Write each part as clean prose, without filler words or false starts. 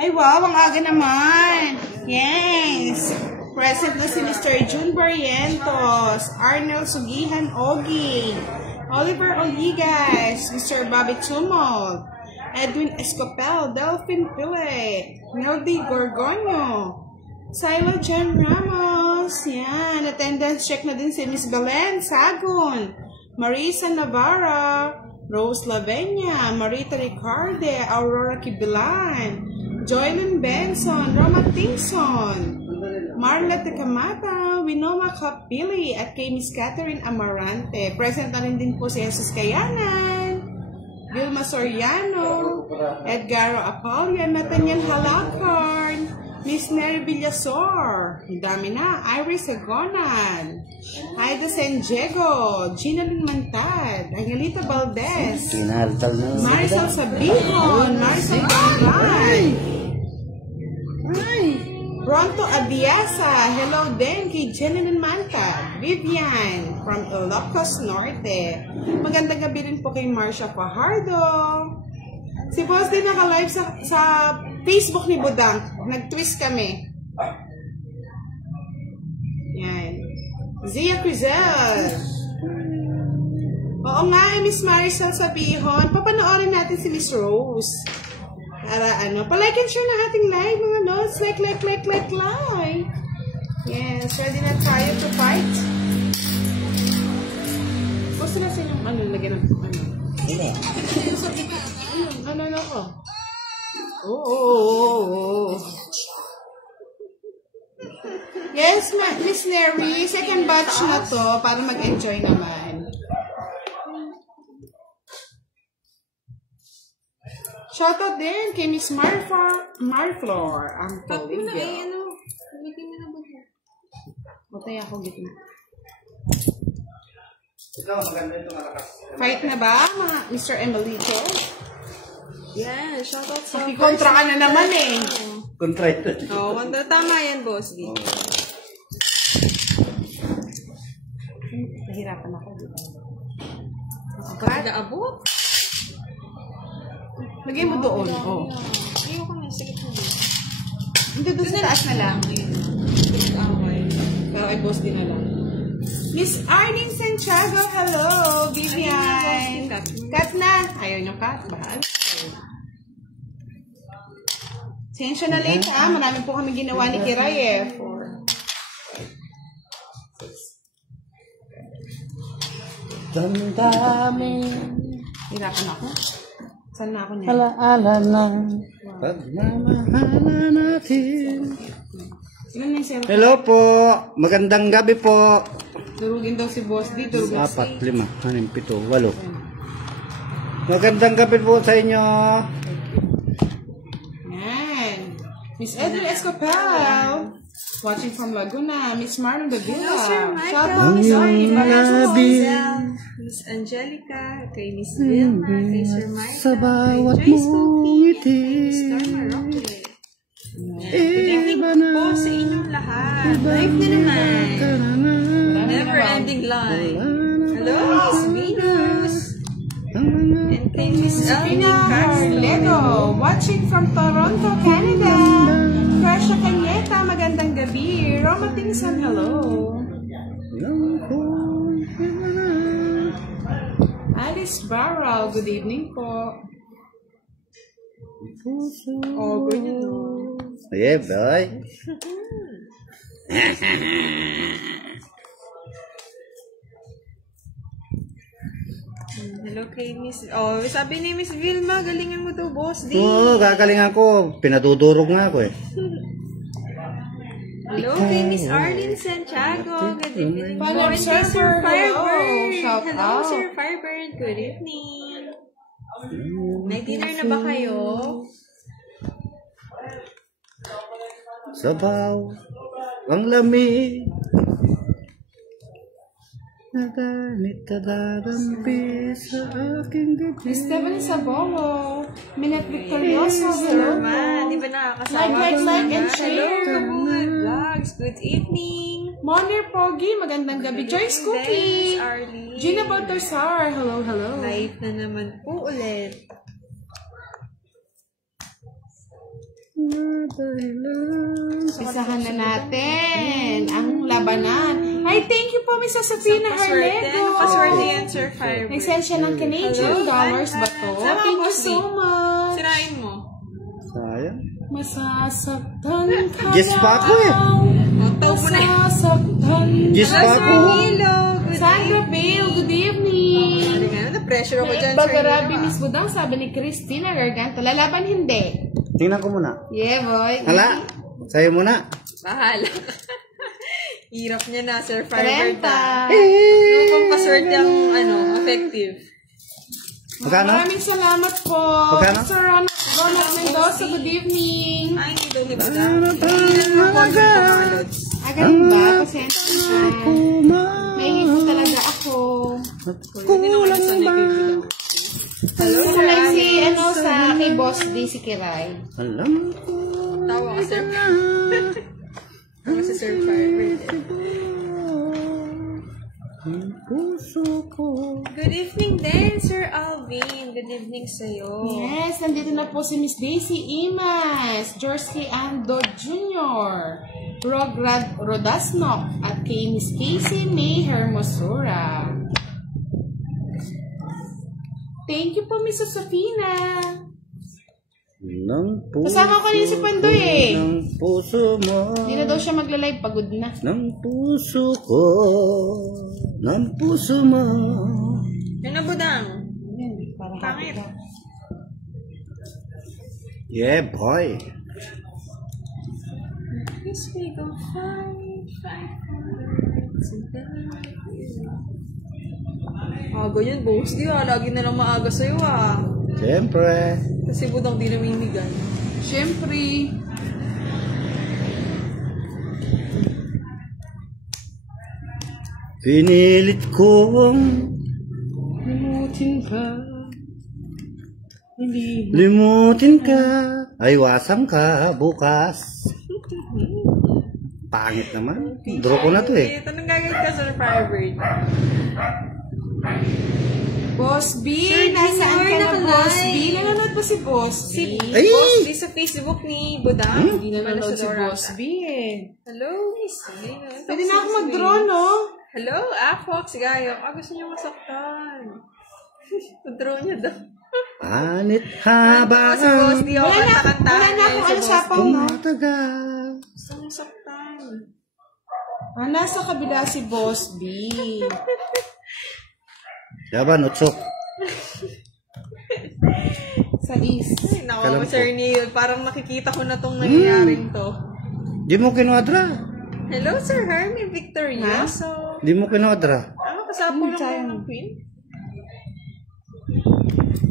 Ay, wow, ang aga naman. Yes. Present na si Mr. June Barrientos, Arnold Sugihan Ogi, Oliver Oligas, Mr. Bobby Tumol, Edwin Escopel, Delphine Pile, Neldy Gorgonio, Silo Jen Ramos, yan. Attendance check na din si Miss Belen Sagun, Marisa Navarra, Rose Lavenia, Marita Ricarde, Aurora Kibilan, Joylyn Benson, Roma Tingson, Marla Tecamata, Winoma Kapili, at kay Miss Catherine Amarante. Present na rin din po si Jesus Kayanan, Vilma Soriano, Edgaro Apolia, Nathaniel Halacarn, Miss Mary Villasor, dami na, Iris Agonan, Aida San Diego, Gina Mantad, Angelita Valdez, Marisol Sabihon, Marisol Ganglan, Pronto Abiasa, hello din kay Jeneline Mantad, Vivian from Ilocos Norte. Magandang gabi rin po kay Marcia Fajardo. Si Boss din naka-live sa Facebook ni Budang. Nag-twist kami. Yan. Zia Crizel. Oo nga, Miss Marisol Sabihon. Papanoorin natin si Miss Rose. Para pa-like and share na ating live, mga lods. Like. Yes, ready na tayo to fight. Gusto na sa inyong lagyan ng Ano ko? Oh. Yes, Miss Neri, second batch na to para mag-enjoy naman. Shoutout din kay Miss Marflor, ang Polivia. Butay ako gitna. Fight na ba, mga Mr. Emilito? Yan, shoutout sa... Kontra ka na naman eh. Kontra ito. Oo, tama yan, boss. Nahirapan ako. Kapag naabot? Lagay mo doon. Ayoko na, sige mo doon. Hindi, doon sa taas na lang. Pero ay boss din na lang. Miss Arlene Santiago, hello, Vivian. Cut na. Ayaw nyo cut, bahal. Sensya na late ha. Marami po kami ginawa ni Kiray eh. Damdamin. Hirapan ako. Saan na ako niya? Alaala lang. Pagmamahala natin. Hello po. Magandang gabi po. Durugin daw si Boss D. 4, 5, 6, 7, 8. Magandang gabi po sa inyo. Yan. Miss Edwin Escopel. Watching from Laguna. Miss Marlon Davila. Shout out Miss Arlene. Miss Angelica. Kay Miss Vilma. Kay Sir Michael. Sa bawat mong ngiti. Miss Karma Rocket. Good evening po sa inyong lahat. Live na naman. Never ending live. Hello, Miss Venus. And kay Miss Elvina Carledo. Watching from Toronto, Canada. Fresha Cañeta, magandang gabi. Roma Tingson, hello. Alice Barrow, good evening po. Oh, good evening. Yeah, boy. Hello kay Miss... Oh, sabi ni Miss Vilma, galingan mo to, Boss D. Oo, gagalingan ko. Pinadudurog nga ako eh. Hello kay Miss Arlene Santiago. Good evening po. Hello, And kay Sir Firebird. Shout Hello, out. Sir Firebird. Good evening. May dinner na ba kayo? Sabaw, ang lamig. Naganit tadarampi sa aking dibdib. Stephanie Sabolo. Minette Victorioso, hello. Di ba nakakasama Like, ko and na? share. Hello, Kabungad Vlogs. Good evening. Monir Pogi, magandang gabi. Joyce Cookie. Arlie. Gina Baltasar, hello, hello. Live na naman po ulit. Isahan na natin ang labanan. Ay, thank you po, Miss Safina Harlego. Paswerte yan, Sir Firebird. Nag-send siya ng Canadian dollars ba to? Sama, Thank you Boss D. so much. Sirain mo. Sayang. Masasaktan ka Yes pa ako eh. Taw mo na yan. Masasaktan Yes pa ako. Hello, good Sandra Bale, good evening. Sorry nga, na-pressure ako dyan, Sir Bagarabi, Nino. Miss Budang, sabi ni Christina Garganto. Lalaban hindi. Tingnan ko muna. Yeah, boy. Hala, sa'yo muna. Bahala. Hirap niya na, Sir Firebird. 30. Yung kung paswerte ang effective. Magkano? Maraming salamat po. Magkano? Sir Ronald Mendoza, good evening. Ay, hindi daw ni Badang. Hindi na mga lods. Ganun ba? Pasensya na. May po talaga ako. Hindi naman nasanay kayo bilang. Hello, Sa like si, sa kay Boss D, si Kiray. Alam ko. Tawa ka, Sir. Tawa si Sir Firebird. Ang puso ko. Good evening din, Sir Alvin. Good evening sa'yo. Yes, nandito na po si Miss Daisy Imas, George Ando Jr., Rograd Rodasnok, at kay Miss Casey May Hermosura. Thank you po, Miss Josefina. Ng puso. Kasama ko rin si Pandoy eh. Ng puso mo. Hindi na daw siya magla-live, pagod na. Ng puso ko. Ng puso mo. Yan na, Budang. Para Pangit. Yeah, boy. Yes, we go fight. Aga yan, boss. Di lagi na lang maaga sa'yo Siyempre. Kasi Budang di namimigan. Siyempre. Pinilit kong Limutin ka. limutin ka. Ay, wasang ka bukas. Pangit naman. Draw ko na to eh. Tanong gagawin ka, Sir Firebird. Boss B, Sir, nasaan ka na, naka-live. Boss B? Nanonood ba si Boss B? Si Ay! Boss B sa Facebook ni Budang. Hindi nanonood si Dora. Boss B eh. Hello, Miss. Pwede na ako mag-draw, no? Hello, Fox, Gayo. Gusto niyo masaktan. Draw niya daw. Panit Si habang Boss D, Wala na, kantahan wala na akong ano sa sapaw, no? tumatagal. Gusto mo saktan. Nasa kabila si Boss B. Yaban, utsok. Sa East. Ay, naku, Kalam ko. Sir Neil. Parang nakikita ko na tong nangyayaring to. Di mo kinuadra. Hello, Sir Hermie Victorioso. Di mo kinuadra. Kasapo lang ako ng queen.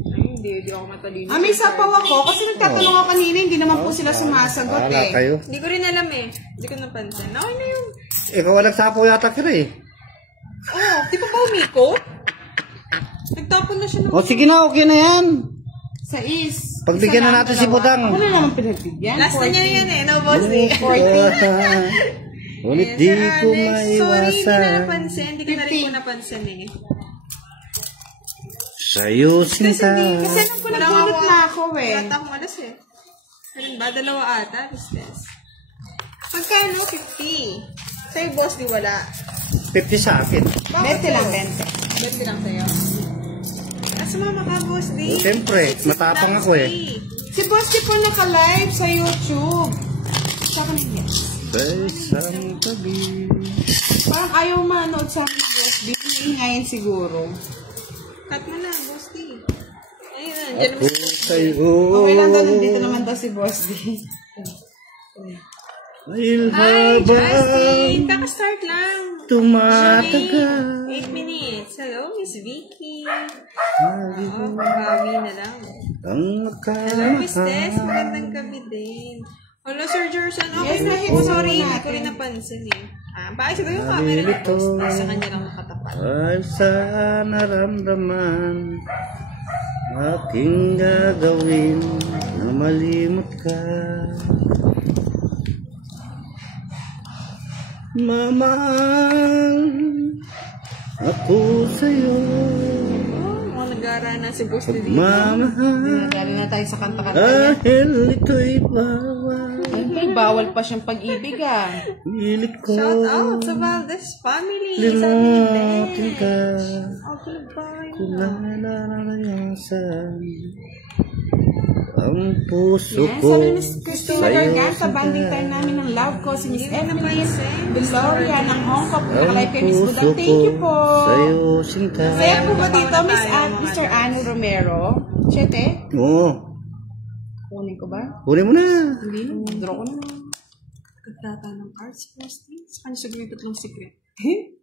Ay, hindi ako matalino. May sapaw ako kasi nagtatanong ako kanina, hindi naman po sila sumasagot Wala eh. kayo. Hindi ko rin alam eh. Hindi ko napansin. Okay na yun. Ikaw walang sapo yata kira eh. Oh, di pa ba umikot? Nagtapon na siya ng... O sige na, okay na yan. Sa East. Pagbigyan na natin si Budang. Wala naman pinagbigyan. Last na niya yan eh. No, boss eh. Ulit di Sir ko Alex, sorry, hindi na maiwasan. napansin. Hindi ko na rin ko napansin eh. Sa'yo sinta. Kasi nung ko nagulot na ako eh. Wala akong alas eh. Alin ba? Dalawa ata? Business. Magkano? 50. Sa'yo, boss, di wala. 50 sa akin. 20 lang, 20. Bati lang sa'yo. Sumama ka, boss, di. Siyempre, matapang ako eh. Si Boss di po naka-live sa YouTube. Saka na yun. Sa isang tabi. Parang ayaw manood sa akin, Boss di. Naingayin siguro. Cut mo na, boss, di. Ayun, dyan Ako sa'yo. Okay lang daw, nandito naman daw si Boss di. Dahil Hi, habang Justin! Kaka-start lang. tumatagal. 8 minutes. Hello, Miss Vicky. Oo, bawi na lang. Ang Hello, Miss Tess. nakamahal. Magandang gabi din. Hello, Sir Gerson. Yes, Okay na. nakita Oh, ko sorry, natin. hindi ko rin napansin eh. Bakit siguro yung camera ni Nalilito. boss? Nasa kanya lang nakatapat. Ay sa naramdaman aking gagawin na malimot ka. mamahal ako sa'yo. Mga nag-aara na si Boss dito. Mamahal Dali na tayo sa kanta-kanta niya. dahil ito'y bawal. Siyempre, bawal pa siyang pag-ibig ah. Pilit ko Shout out sa Valdez family. Sa limutin ka. Okay, bye. Kung nalalayasan ang puso Yes, ko sabi Miss Christina Garganta, banding time namin ng love ko, si Miss Emily Gloria ng Hong Kong. Nakalive kay Miss Budang. Thank you po. sa'yo sinta. Saya po ba dito, Mr. Anne Romero? Chete? Oo. Kunin ko ba? Kunin mo na. Hindi na. Draw ko na. Kagtata ng cards, Bosti. Sa kanya siguro yung tatlong secret.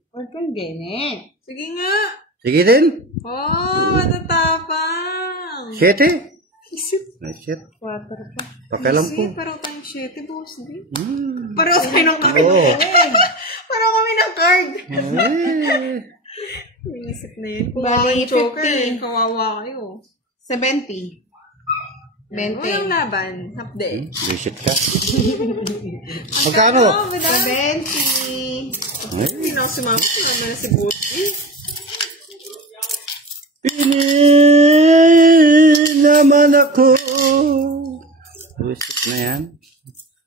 Huwag kang ganyan. Sige nga. Sige din. Oh, matatapang. 7. Ay, shit. 4 pa. Pakialam po. Kasi parang tayong 7, Bosti. Pareho tayo ng card. Oo. Pareho kami ng card. Ay. Inisip na yun. Bali, Joker, 50. kawawa kayo. 70. 20. Walang laban. Update. Bullshit ka. Magkano? 70. Ay. Hindi na ako sumama. Sumama na si Bosti. Pinin naman ako. Bullshit na yan.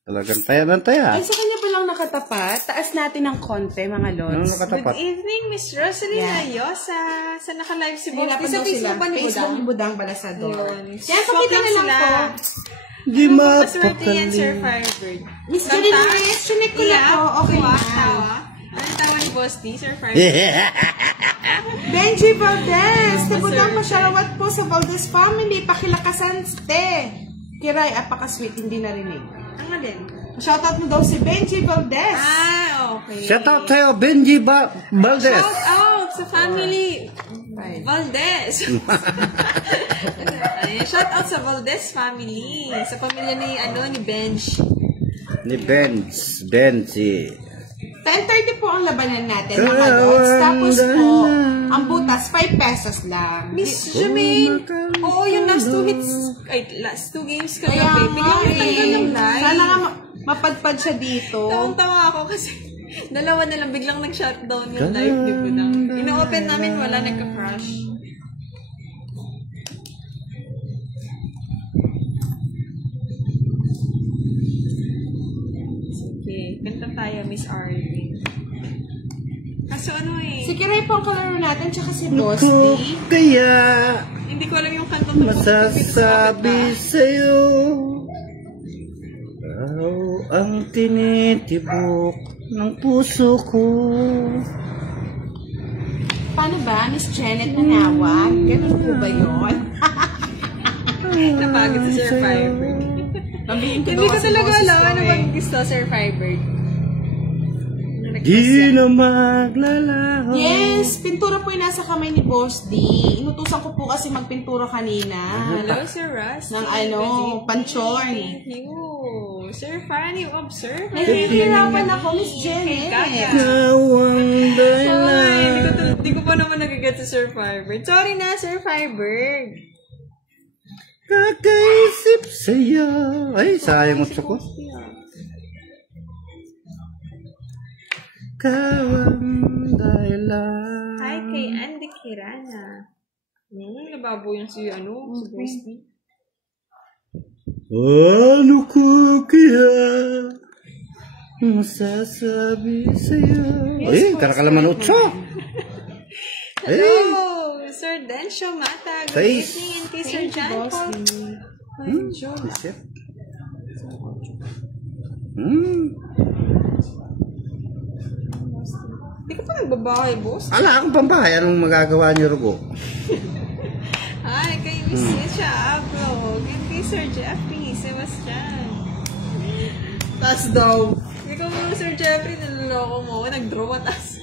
Talagang taya ng taya. Ay, sa kanya palang nakatapat. Taas natin ng konti, mga Ano lods. nakatapat? Good evening, Miss Rosalie Ayosa. Sa naka-live si Bosti. Hirapan Sa daw sila. Facebook pa ni Facebook ni Budang. Budang Balasador. Yun. Yan, Swap pakita lang na lang sila. po. Di Maswerte yan, Sir mapakali. Firebird. Miss Julie Reyes, chinek ko na po. Okay Tawa, na. tawa. Ano tawa ni Bosti, Sir Firebird? Benji Valdez. Tabutang pa shoutout po sa Valdez family. Pakilakasan ste. Kiray, apaka-sweet. Hindi narinig. Ang din. Shoutout mo daw si Benji Valdez. Ah, okay. Shout out sa'yo, Benji Valdez. Shout out sa family Valdez. Ay, shout out sa Valdez family. Sa pamilya ni Benj. Ni Benji. 10:30 po ang labanan natin, mga lods. Tapos po, ang butas, 5 pesos lang. Miss Jermaine. Oo, yung last 2 hits. Ay, last 2 games Kaya kagabi. nga Biglang natanggal eh. ng live. Sana nga mapadpad siya dito. Tawang-tawa ako kasi dalawa na lang biglang nag-shutdown yung live ni Budang. Ino-open namin, wala nagka-crash. Sige, kanta tayo, Miss Arvin. Kaso ano eh, Si Kiray po ang kalaro natin, tsaka si Ko Bosti. kaya hindi ko alam yung kanta to. masasabi sa'yo, ikaw ang tinitibok ng puso ko. Paano ba, Miss Janet Nanawag? Ganun po ba yun? Napagod si Sir Firebird. Pambihin Hindi ko kasi talaga boses alam ko ano eh. mag-gusto, Sir Firebird. Di na maglalaho. Yes, pintura po yung nasa kamay ni Boss D. Inutusan ko po kasi magpintura kanina. Hello, Sir Rusty. Ng ano, Good evening. panchorn. Thank you. Sir Fanny, observe. Nahihirapan ako, Miss Janet. Ikaw ang dahilan. Hindi ko pa naman nagigat si Sir Firebird. Sorry na, Sir Firebird. Kakaisip sa'yo. Ay, sayang utso ko. Ikaw ang dahilan. Hi kay Andy Kirana. Nababo yung si si Bosti. Ano ko kaya masasabi sa'yo? Ay, karakalaman utso. Hello, Sir Densho Mata. Good Sais. evening. And kay Sir John Paul. Isip. Hindi ka pa nagbabahay, boss. Ala, akong pambahay. Anong magagawa niyo, Rugo? Hi, kay Miss Isha Aglo. Kay Sir Jeffrey. Sebastian. Tas daw. Ikaw mo, Sir Jeffrey, naloloko mo. Nag-draw atas.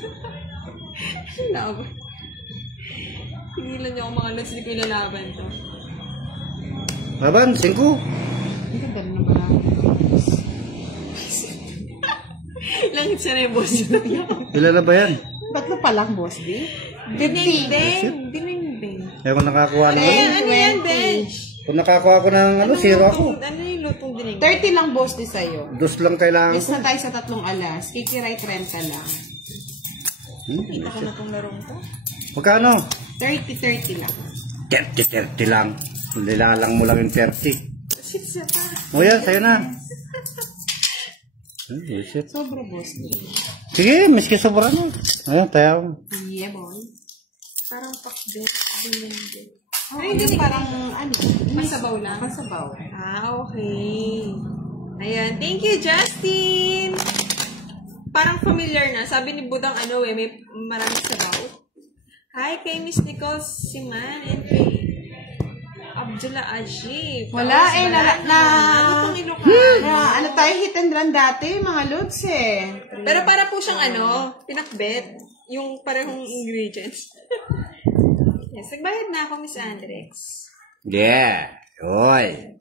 Laban. Tingilan niyo ako mga lods. Hindi ko ilalaban to. Laban, 5. Ang ganda rin naman ako. Langit siya na yung boss yun. Ilan na ba yan? Ba't na palang, Boss D? Ding-ding. Ding-ding. Kaya ko nakakuha na. Ano yan, Bench? Kung nakakuha ko ng ano, zero ako. Ano yung lutong dinig? 30 lang, boss, di sa'yo. Dos lang kailangan Yes ko. na tayo sa 3 alas. Kikiray 30 lang. Kita ko na itong larong to. Magkano? 30 lang. 30 lang. Nilalang mo lang yung 30. Shit pa. O yan, sa'yo na. Shit. Sobra, boss. Sige, miski sobra na. Ayun, tayo. Yeah, boy. Parang pakbet. Binende. Ay, hindi parang, ano, Masabaw lang? Masabaw. Ah, okay. Ayan. Thank you, Justin! Parang familiar na. Sabi ni Budang may maraming sabaw. Hi kay Miss Nicole Siman and kay Abdullah Ajib. Wala eh, Ano pong Ilocano? ano tayo hit and run dati, mga lods eh. Pero para po siyang pinakbet. Yung parehong ingredients. Yes, nagbayad na ako, Miss Andrex. Yeah. Oy.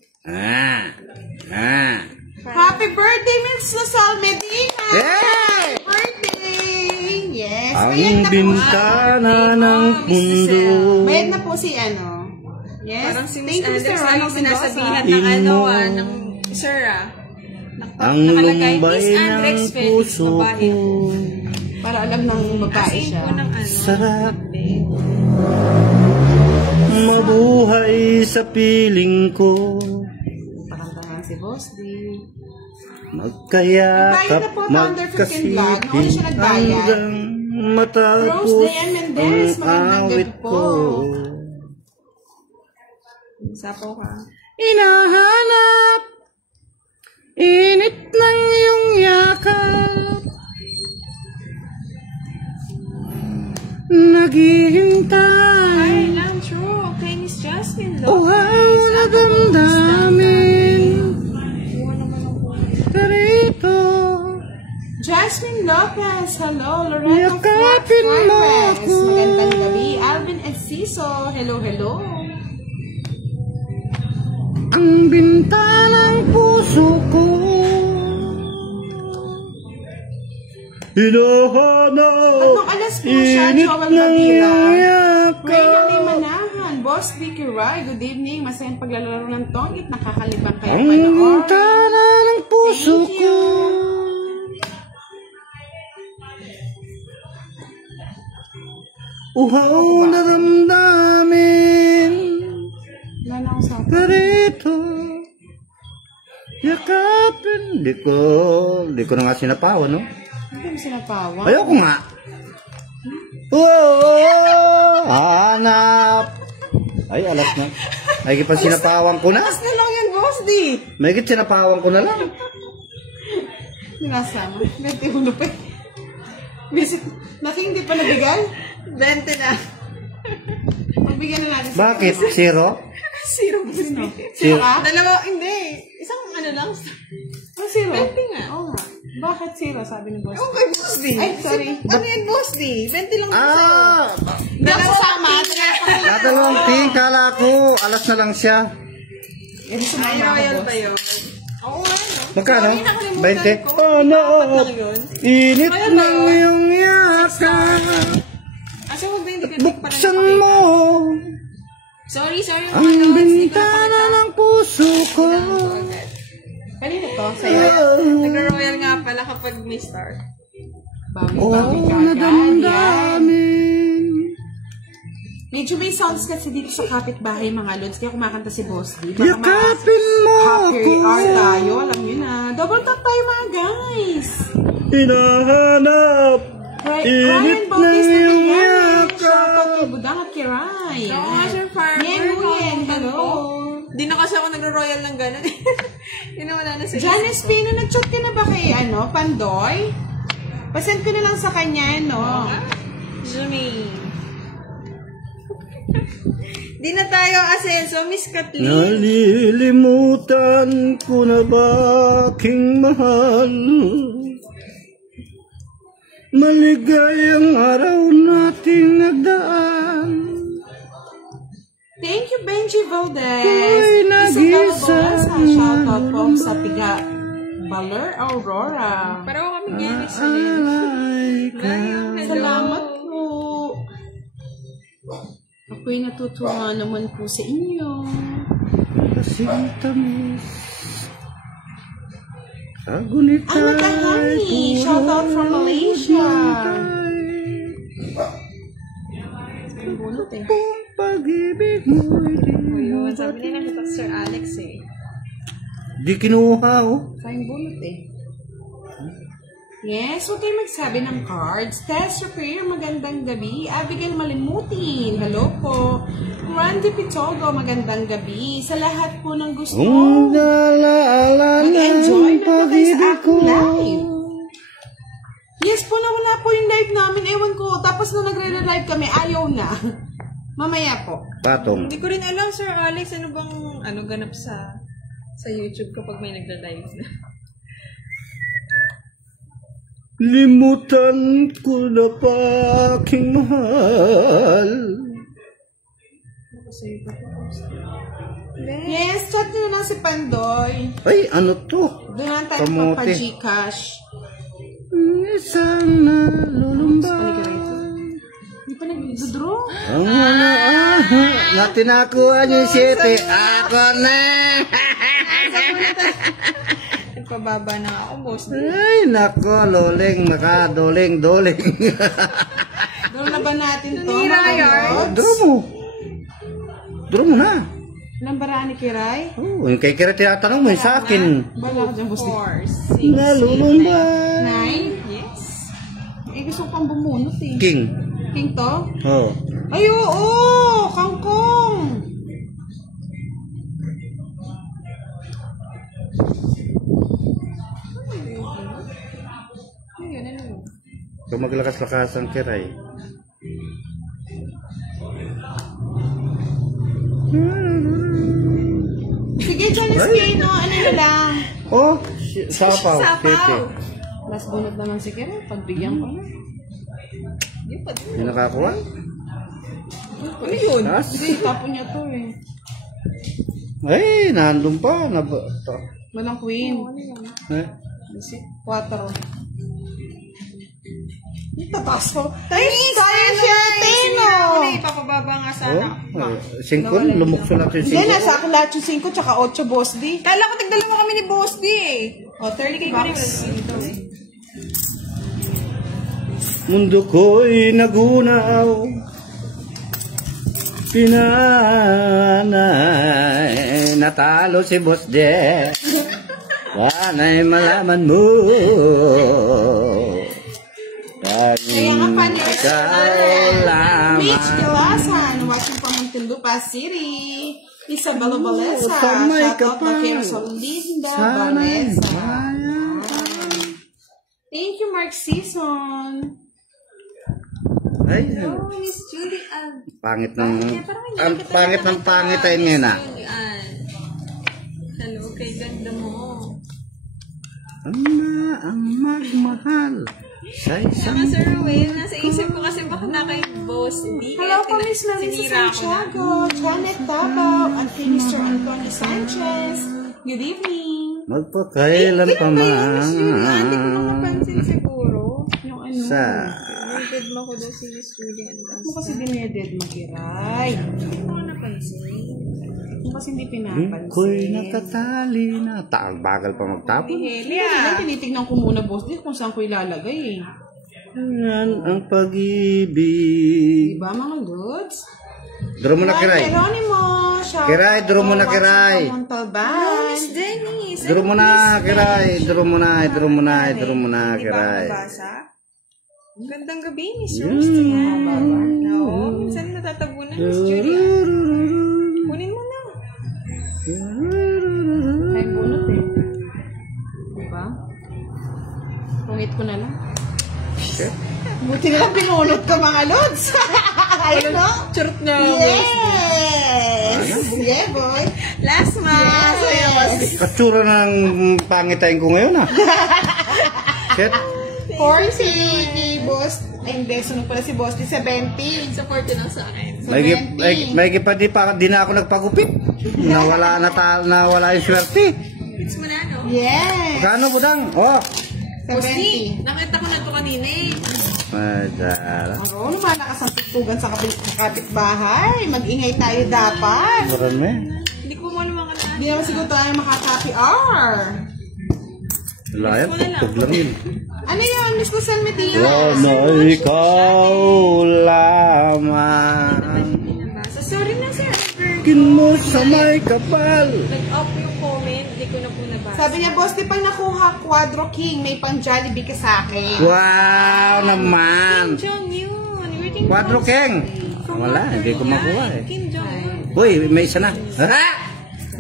Happy birthday, Miss Lasal Medina! Yay! Birthday! Yes. Ang bintana ng mundo. Bayad na po si Yes. Parang si Thank Miss you, Mr. Andrex Ronald lagi sinasabihan Mendoza. ng sir Ang nakalagay, lumbay Miss Andrex ng Felix, puso babae. ko. Para alam ng babae Asin siya. po ng Sarap. Mabuhay sa piling ko. Pakantahan si Boss D. Magkayakap, Nagbayad na po, Thunder 15 Vlog. Noon siya nagbayad. hanggang matapos Rose Diane Mendez, ang magandang awit gabi po. ko. Sapaw ka. Hinahanap, init ng iyong yakap. Naghihintay, Ay, lang, true. Kay Miss Jasmine, uhaw na damdamin. Karito, Jasmine Lopez, hello. Loreto yakapin mo Flores, ako. magandang gabi. Alvin Enciso, hello, hello. Ang bintanang puso ko. Hinahanap, Tatlong alas po siya, init Joel ng Gavira. iyong Reyna yakap. Limanahan, Boss Vicky Roy, good evening. Masayang paglalaro ng tongit, nakakalibang kayo Ang panoorin. bintana ng puso Thank you. ko. Uhaw na damdamin. Wala na akong sabi. Karito, yakapin. Di ko na nga sinapawan, no? Hindi mo sinapawa. Ayoko nga. Oh, hanap. Ay, alas na. May pa sinapawan ko na. Alas na lang yan, Boss D. May sinapawan ko na lang. Sinasama. Ganti ulo pa eh. Visit. Naking hindi pa nabigay. 20 na. Pagbigyan na natin. Bakit? Zero? Zero. Sino ka? Dalawa, hindi. Isang lang. Oh, zero. 20 nga. Oo nga. Bakit zero? Sabi ni Boss. Oh, kay Boss D. Ay, sorry. Ano yung Boss D? 20 lang din sa'yo. Hindi ako sasama. Tatalong ting, kala ko, alas na lang siya. Eh, di Ay, sumama ako, royal Boss. ba yun? Oo nga, no? Magkano? Sorry, nakalimutan 20? ko. Oh, no. Apat lang yun. Init ng iyong yakap. Asa mo ba hindi ka Buksan mo Sorry, ang bintana ng puso ko. Kanino to? Sa'yo? Nag-royal nga pala kapag may star. Bawi-bawi ka Oh, agad. Yan. nadamdamin. Medyo may sounds kasi dito sa kapitbahay mga lods. Kaya kumakanta si Boss D. Baka Yakapin mo happy ako. hour tayo. Alam nyo na. Double tap tayo mga guys. Hinahanap, Ryan init ng Bautista iyong Guillermo. Shoutout kay yakap. Budang at kay Ray. Oo nga, Sir Farmer. Yen Nguyen, hello. Di na kasi ako nag-royal ng gano'n. Yun na wala na sa Janice Pino, nag-chat ka na ba kay Pandoy? Pasend ko na lang sa kanya, no? Jimmy. Di na tayo asenso, Miss Kathleen. Nalilimutan ko na ba aking mahal? Maligayang araw nating nagdaan. Thank you, Benji Valdez. Ko'y Isabella nag-isa Balanza, shoutout po sa Piga Baler Aurora. Pero kami Jenny Celine. Alay ka. Salamat po. Ako'y natutuwa naman po sa inyo. kasing tamis. Agunitay, Honey, shout out from Malaysia. Bunot eh. Kung pag-ibig mo'y di Ayun, sabi nila kita Sir Alex eh. di kinuha, oh. Sayang bunot eh. Yes, huwag kayo magsabi ng cards. Tess Superior, magandang gabi. Abigail Malimutin, hello po. Randy Pitogo, magandang gabi. Sa lahat po ng gusto, mag-enjoy na po kayo sa aking live. Yes po, nawala po yung live namin. Ewan ko, tapos na nagre-live kami, ayaw na. Mamaya po. Patong. Hindi ko rin alam, Sir Alex, ano bang ganap sa YouTube kapag may nagla-live na. Limutan ko na pa aking mahal. Yes, chat nyo na lang si Pandoy. Ay, ano to? Doon lang tayo Kamote. magpa-Gcash. Isang nalulumbay. Hindi pa nag-draw. Ang wala na tinakuha niyo yung 7. Ako na! Nagpababa na ako, boss. Ay, nako, loling, doling. Draw na ba natin to? Nanira yan. Draw mo na. Ilang baraan ni Kiray? Oh, yung kay Kira tinatanong mo, yung sa akin. Wala ko dyan, boss. 4, 6, Nalulumbay. 9? Yes. Eh, gusto ko pang bumunot eh. King. King to? Oh. Ay, oo! Kangkong! Kung maglakas-lakas ang Kiray. Sige, Janice Kino, ano na lang? Oh, sapaw. Sapaw. Last bunot naman si Kiray, pagbigyan ko na. Yung nakakuha? Ano yun? Nas? Hindi, tapo niya to eh. Ay, nandun pa. Walang queen. Eh? 4. Tataas ko. Tayo siya, Tino! Ipapababa nga sana. Oh, 5, lumukso natin yung 5. Hindi, nasa akin lahat yung 5 tsaka 8, Boss D. Kala ko tagdala mo kami ni Boss D eh. O, 30 bucks. Mundo ko'y nagunaw, pinanay, natalo si Boss De. Sana'y malaman mo. Kaya nga pa ni Mitch Galasan, watching from Muntinlupa City. Isabella Balesa, shout out na kay Rosalinda Balesa. Thank you, Mark Season. Ay, Oh, Miss Julie. pangit ng pangit tayo ngayon ah. Hello, kay ganda mo. Ang magmahal sa isang... Saka Sir Will, nasa isip ko kasi baka na kay Boss D. Hello po, Miss Marisa Sinira ko na. Santiago, Janet Tabaw, and kay Mr. Antonio Sanchez. Good evening. Magpakailan pa man Hindi ko napansin siguro. Yung ano, sa... Good mo ko daw si Miss Julie. mo kasi dineded mo, Kiray. Hindi ko napansin. Mo kasi hindi Ko'y pinapansin. natatali na. Bagal pa magtapon. Helia. Tinitignan ko muna, Boss D, kung saan ko ilalagay eh. Yan ang pag-ibig. Diba, mga Lods? Draw mo na, Kiray. Geronimo, shout Kiray, draw mo na, out Kiray. sa Montalban. Miss Dennis. Draw mo na, Kiray. Draw mo na, Kiray. Gandang gabi, Miss Rose. Oo, minsan natatabunan, Miss Julie. Kunin mo na. Ay, bunot eh. Diba? Pungit ko na lang. Buti na lang pinunot ka, mga Lods. Ayun, no? Charot na. Yes! Yeah, boy. Last month. Yes! Katsura ng pangitain ko ngayon ah. Shit. 40 ni Boss. Ay, hindi. Sunod pala si Boss. 70. Support na sa akin. May di na ako nagpagupit. Nawala yung swerte. Hits mo na, no? Yes! Kano budang? Oh. 70. Nakita ko na ito kanina eh. Madara. Ako, malakas ang tugtugan sa kapitbahay. Mag-ingay tayo dapat. Marami. Hindi ko mo naman ka Hindi naman siguro tayo makaka-happy hour. Wala yan, tugtog lang yun. Ano yun, Miss Lucel Medina? Wala ikaw lamang. Sorry na, sir. Kin mo sa may kapal. Nag-up yung comment, hindi ko na po nabasa. Sabi niya, boss, di pag nakuha Quadro King, may pang Jollibee ka sa akin. Wow naman. Kim Jong yun. Quadro King. Wala, hindi ko makuha eh. Kim Jong. Uy, may isa na.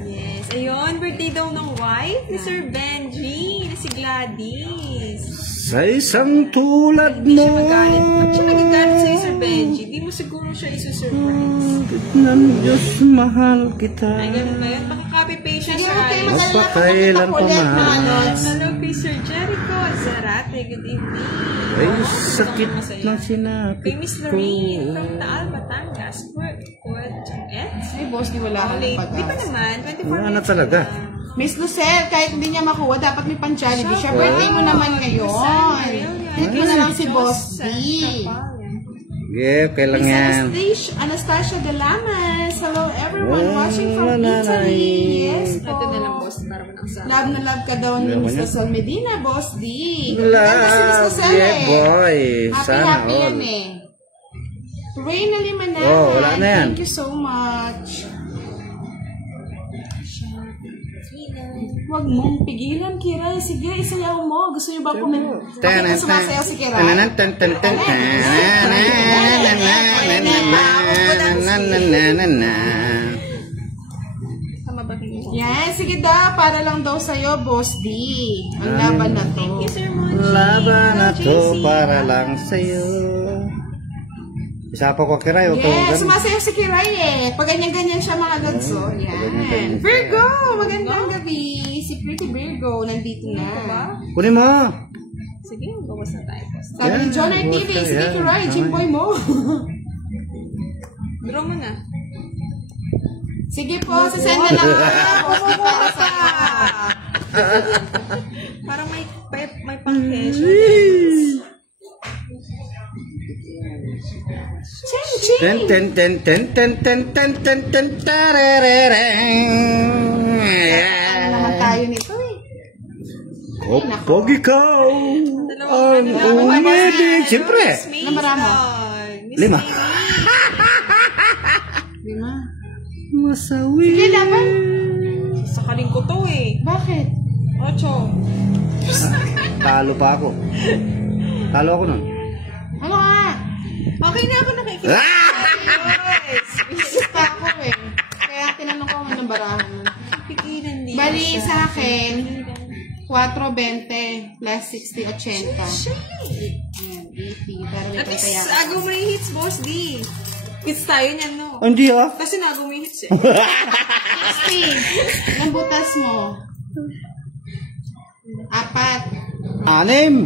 Yes. Ayun, birthday daw ng wife ni Sir Benji, na si Gladys. Sa isang tulad Hindi mo. siya magalit. Pag siya nagagalit sa'yo, Sir Benji, di mo siguro siya isusurprise. Ng Diyos, mahal kita. Ay, ganun ba yun? Makaka-copy-paste siya Sige, sa okay, ayos. Magpakailan pa man. Hello kay Sir Jericho Zarate. Good evening. Ay, sakit ng sinapit Kay Miss ko. Lorraine from Taal, Batangas. Ay, boss, di wala ka ng Di pa patas. naman. 24 Wala na minutes talaga. na. Miss Lucel, kahit hindi niya makuha, dapat may pang Jollibee siya. Birthday mo naman ngayon. Hit mo na lang si Boss D. Yeah, okay lang Miss yan. Anastasia de Lamas. Hello everyone watching from Italy. Yes po. Ito na lang, boss, para manaksa. Love na love ka daw ni Miss Lucel Medina, Boss D. Love, Ganda si Miss Lucel yeah, eh. boy. Happy, Sana happy all. yan eh. Reyna Limanahan. Oh, wala na yan. Thank you so much. Huwag mong pigilan, Kiray. Sige, isayaw mo. Gusto niyo ba kumin? Bakit na sumasayaw si Kiray? Tama ba kayo? Yan, sige daw. Para lang daw sa'yo, Boss D. Ang laban na to. Thank you, Sir Monchi. Laban na to JC. para lang sa'yo. Isa pa ko kiray. Yes, sumasayaw si Kiray eh. Pag ganyan-ganyan siya mga godso. Yan. Virgo! Magandang gabi. Si Pretty Virgo, nandito na. Kunin mo. Sige, bawas na tayo. Sabi ni John Yan, TV, bukas sige yan. Kiray, Jimboy mo. Draw mo na. Sige po, sasend na lang Boss D para sa... Parang may pang-kesyo. Ching, ching! Ten ten ten ten ten ten ten ten ten tarereng. Ano naman tayo nito eh. Pag ikaw ang umibig. Siyempre. Namara mo? 5. Lima. Masawi. Sige, laban. Sakaling ko to eh. Bakit? 8. Talo pa ako. Talo ako nun. Ano nga? Okay na ako nakikita. Yes. Isip pa ako eh. Kaya tinanong ko ng barahan. Pikilan din. Bali sa akin, 4.20 plus 60, 80. Ayan, 80. Pero may At least, kaya. agaw mo yung hits, boss D. Hits tayo niyan, no? Hindi ah. Kasi nagaw mo yung hits eh. 60. Ilang butas mo? 4. 6. 4.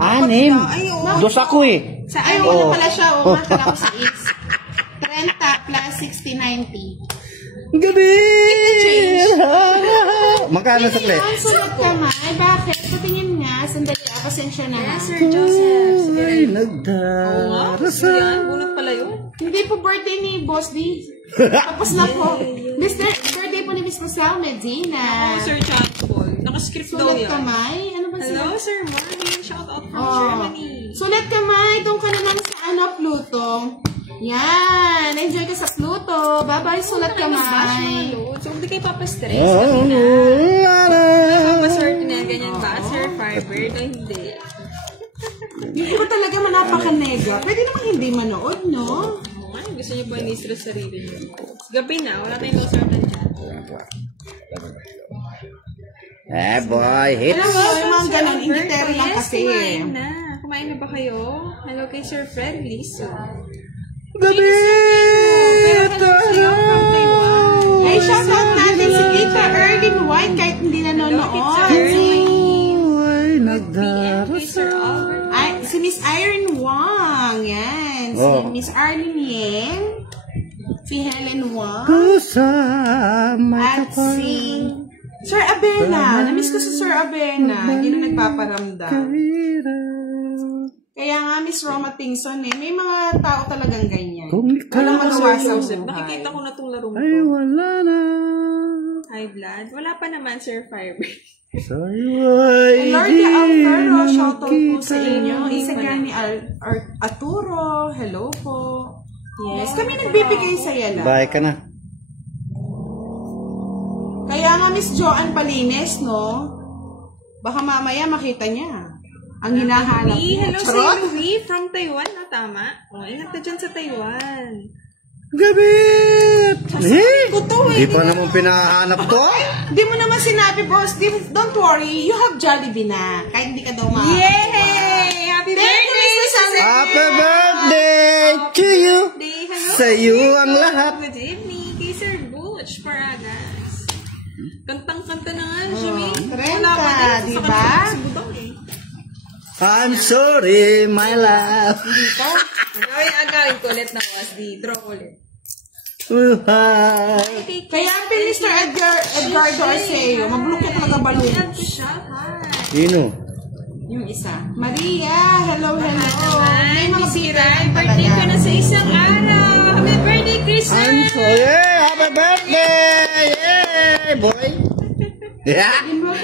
6. Ay, oo. Dos ako eh. Sa Ay, ano? wala pala siya. O, nakala ko sa 30 plus 60, 90. Gabi! Magkano sa play? Ang sulat naman. Ay, bakit? Patingin nga. Sandali. Pasensya na ha. Sir Joseph. Ay, Yan, nagdarasal. bunot pala yun. Hindi po birthday ni Boss D. Tapos na po. Birthday po ni Miss Marcel Medina. Sir John Paul. Nakascript daw Sulat yan. kamay. Ano ba Hello, sila? Sir Marvin. Shout out from Oh. Germany. Sulat kamay. Doon ka naman sa Pluto. Yan. Enjoy ka sa Pluto. Bye-bye, sulat kamay. So, hindi kayo papastress. Kami na. Maswerte na ganyan ba, Sir Firebird? O hindi? Hindi ko talaga manapakanega. Pwede naman hindi manood, no? Ay, gusto niyo po ini-stress sarili niyo. Gabi na, wala tayong losartan dyan. Eh boy, hits. Alam mo, yung mga ganun, inditero lang Yes, kasi. kumain na. Kumain na ba kayo? Hello kay Sir Fred Liso. Gabi! Pero hello sa'yo from Taiwan. Ay, shoutout natin si Kita Erling White kahit hindi nanonood. Ay, Kay nagdarasal. Sir Albert. Ay, si Miss Irene Wang. Yan. Si Oh. Miss Arlene Yang. Si Helen Wang. Kasama At ka pa. si Sir Abena. Namiss ko si Sir Abena. Hindi na nagpaparamdam. Kaya nga, Miss Roma Tingson eh. May mga tao talagang ganyan. Kung ikaw Walang magawa sa Joseph, buhay. nakikita ko na itong laro mo. ay wala na. High blood? Wala pa naman, Sir Firebird. Lordy Alfaro, shoutout po sa inyo. Isagani Arturo, hello po. Yes, kami nagbibigay saya lang. Bye ka na. Kaya nga Miss Joanne Palines, no? Baka mamaya makita niya. Ang hinahanap niya. Hello sa Louie from Taiwan, no? Tama? O, ingat ka dyan sa Taiwan. Gabit! Hindi pa naman pinahanap to? Hindi mo naman sinabi, boss. Don't worry, you have Jollibee na. Kahit hindi ka daw makakatawa. Yay! Happy birthday! Happy birthday to you! Sa iyo ang lahat. Good evening kay Sir Butch Paragas. Kantang-kanta na nga siya, eh. 30, diba? I'm sorry, my love. Agawin ko ulit na wasdi. Draw ko ulit. Kaya Mr. Edgardo Arceo, mablukok talaga balloon. Sino? Yung isa. Maria, hello. May mga bisiray. Birthday ka na sa isang araw. Happy birthday, Kristen! I'm sorry, happy birthday! Yay, boy! Yeah! Hello.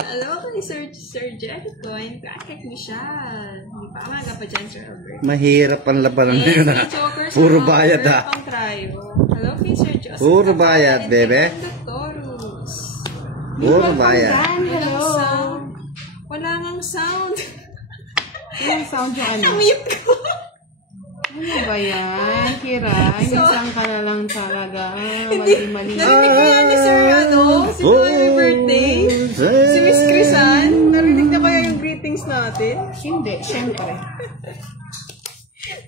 Hello kay Sir Jericho and Kakek Michelle. Hindi pa amaga pa dyan, Sir Albert. Mahirap ang labanan nyo na. Puro bayad ha. Hello kay Sir Joseph. Puro bayad, bebe. Puro bayad. Hello. Wala ngang sound. Walang sound yung ano? Na-mute ko. Ano ba yan? Kiray, minsan ka na lang talaga. Mali-mali. Narinig ko yan ni Sir, si Happy birthday. Si Miss Crisan. Narinig na kaya yung greetings natin? Hindi, syempre.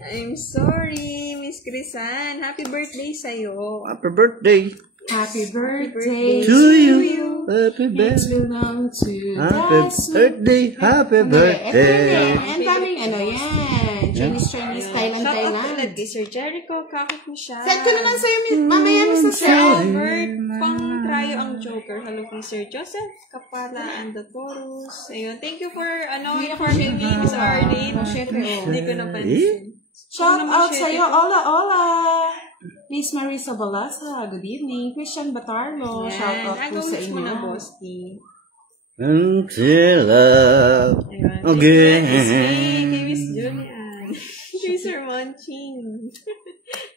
I'm sorry, Miss Crisan. Happy birthday sa'yo. Happy birthday. Happy birthday to you. Happy birthday. Happy birthday. Ang daming ano yan. Chinese, Thailand. Ulit kay Sir Jericho, Kakek Michelle. Send ko na lang sa'yo mamaya, Mr. Sir Albert, pang-tryo ang Joker. Hello kay Sir Joseph Kapala and the Taurus. Ayun, thank you for informing me, Miss Arlene. Hindi ko napansin. Shout out sa'yo, Ola. Miss Marisa Balasa, good evening. Christian Batarlo, shout out po sa inyo. Muna, Bosti. Until love again. Kay Miss Julian. Kay Sir Monching.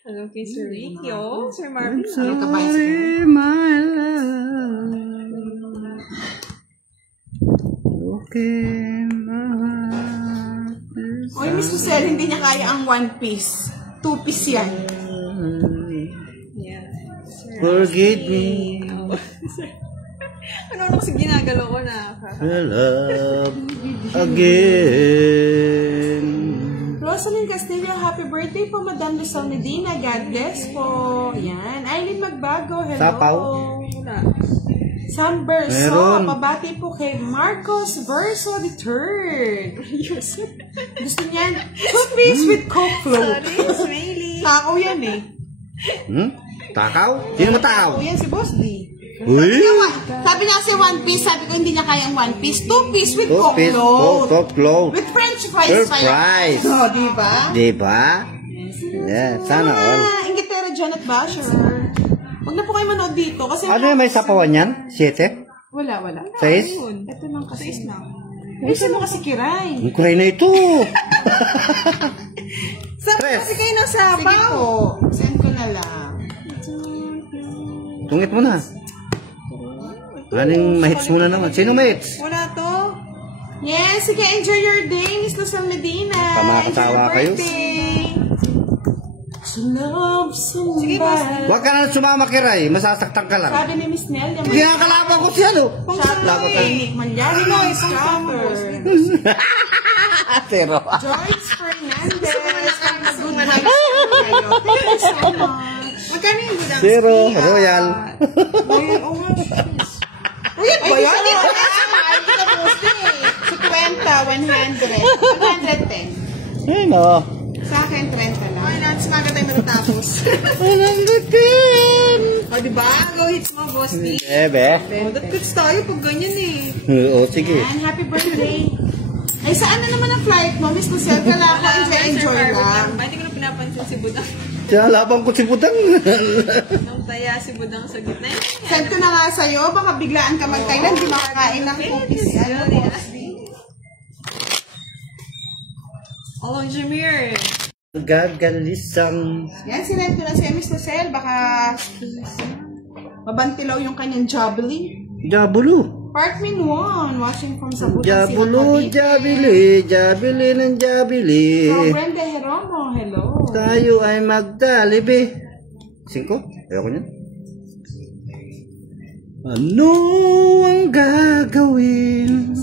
Hello kay Sir Ricky. Oh, Sir Marvin. Sorry, my love. Okay, my heart. Oy, Miss Lucelle, hindi niya kaya ang 1 piece. 2 piece yan. Yeah. Forgive me. Ano kasi ginagalaw ko na? Love again. Rosalyn Castillo, happy birthday po, Madam Luzon Medina. God bless po. Yan. Aileen Magbago, hello. Sapaw. Sam Verso, meron. pabati po kay Marcos Verso III. Gusto niyan, 2 piece with Coke float. Sorry, Smaily. Takaw yan eh. Takaw? Sino mo takaw? Takaw yan si Boss D. Uy! Sabi niya kasi 1 piece, sabi ko hindi niya kaya ang 1 piece. 2 piece with Coke float. Coke float. With French fries. Fries. Oh, diba? Diba? Yeah, sana all. Ingitera Janet Basher. Huwag na po kayo manood dito. Kasi Ano yung may sapawan yan? 7? Wala. 6? Ito lang kasi. Bisa mo kasi Kiray. Ang kuray na ito. Saan kasi kayo ng sapaw? Sige po. Send ko na lang. Tungit mo na. Aning mahits mo na naman. Sino mahits? Wala to. Yes, sige. Enjoy your day, Miss Luzon Medina. Pamakasawa kayo. Love somebody. Huwag ka na sumama, Kiray. Masasaktan ka lang. Sabi ni Miss Nelia. Hindi nga kalaban ko siya, no? Laban ka. Mangyari na yung scatter. Pero. George Fernandez. Good night kayo. Thank you so much. Magkano yung budang Pero, Royal. Royal ba yan? Hindi ka poste eh. 50, 100. 110. Ayun, o. Sa akin, 30 lang. Ay, lahat sumaga tayo matatapos. 110. O, diba? Go hits mo, Boss D. Be. O, that tayo pag ganyan eh. Oo, sige. And happy birthday. Ay, saan na naman ang flight mo, Miss Lucille? Kala ko, enjoy lang. Hindi ko na pinapansin si Budang. Sinalabang ko si Budang. Nang taya si Budang sa gitna. Send ko na nga sa'yo, baka biglaan ka mag-Thailand, di makakain ng cookies. Ano po? Along Jameer. Gagalisang. Yan, sinend ko na si Miss Lucel, baka mabantilaw yung kanyang jubbly. Jabulu. Parkmin 1, watching from Sabutan. Jabulu, jabili, jabili ng jabili. From Brenda Jeromo, hello. Tayo ay magdalibi. 5? Ayoko niyan. Ano ang gagawin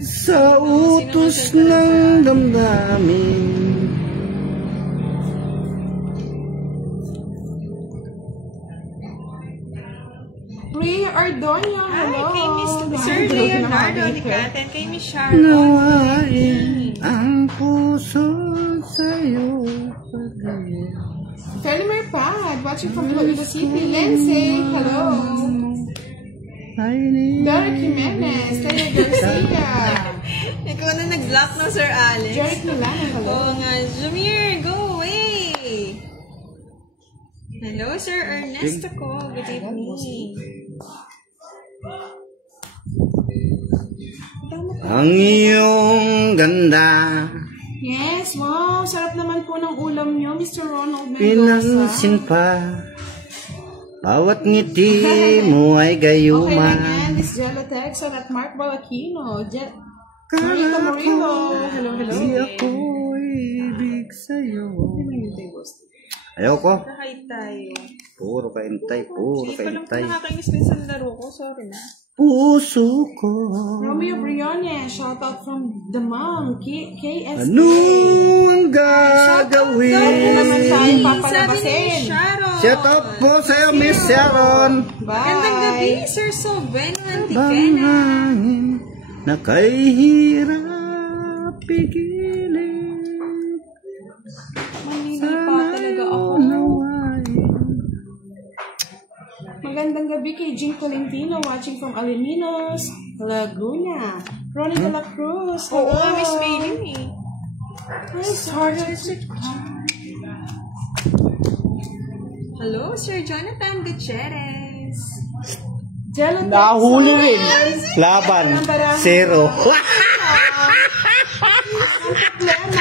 sa utos ng damdamin? Rhea Ardoño, hello. Kay Miss Sir Leonardo Nicaten, kay Miss Sharon. Nawain ang puso sa'yo. Felimer Pad, watching from Florida City. Lindsay, hello. Derek Jimenez, Taylor Garcia. Ikaw na nag-block na, Sir Alex. Jeric Milano, hello. Oo nga, Jameer, go away! Hello, Sir Ernesto ko. Good evening. Ang iyong ganda Yes, wow. Sarap naman po ng ulam nyo, Mr. Ronald Mendoza. pinansin pa. Bawat ngiti mo ay gayuma. Okay lang yan. This Jello Texan at Mark Balakino. Marita Murillo. Hello, hello. Di ako ibig sa'yo. Ayoko. Kahit tayo. Puro kaintay, puro Hindi ko lang po kaintay. nakakainis din sa laro ko. Sorry na. Puso ko. Romeo Briones, shout out from the mom, KSA. Ano ang Naman gagawin? tayo Sabi ni papalabasin. Sharon. Shout out po sa'yo, Miss Sharon. Magandang gabi, Bye. Sir Sobreno Antiquena. Bangangin na kay hirap pigilin. Manili pa talaga ako. Magandang gabi kay Jing Tolentino, watching from Alaminos, Laguna. Ronnie de la Cruz. Oo, Miss Mayling eh. Hello, Sir Jonathan Gutierrez. Jello Texan. Nahuli rin. Laban. 0.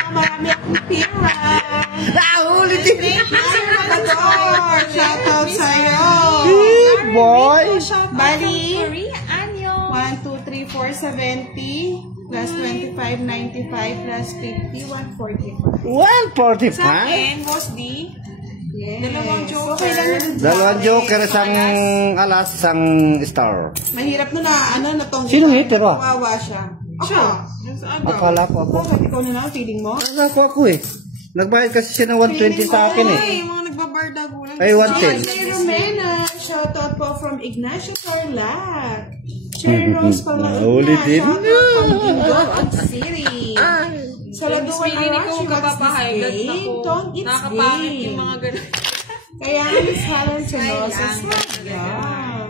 Marami akong pira. Nahuli din. Sir Labrador, shout out sa'yo. Boy. Bali. Maria Anyo. 1, 2, 3, 4, 70 plus 25, 95 plus 50, 145. 145. Sa akin, Boss D. Yes. Dalawang joker. Okay lang yun. Dalawang joker, isang alas, isang star. Mahirap nun na, natong. Sinong hater ba? Kawawa siya. Ako. Akala ko ako. Bakit ikaw na lang, feeling mo? Akala ko ako eh. Nagbayad kasi siya ng 120 sa akin eh. Ay, yung mga nagbabardago lang. Ay, 110. Cherry Romena, shout out po from Ignacio Tarlac. Cherry Rose Nahuli Palauna, din. shout out from Indoan City. Sa Miss Laduan Mayling, ikaw Marachi, what's this kapapahilat game? ako. Don't it's Nakakapangit game. yung mga ganun. Kaya Miss Helen Senosa, yeah.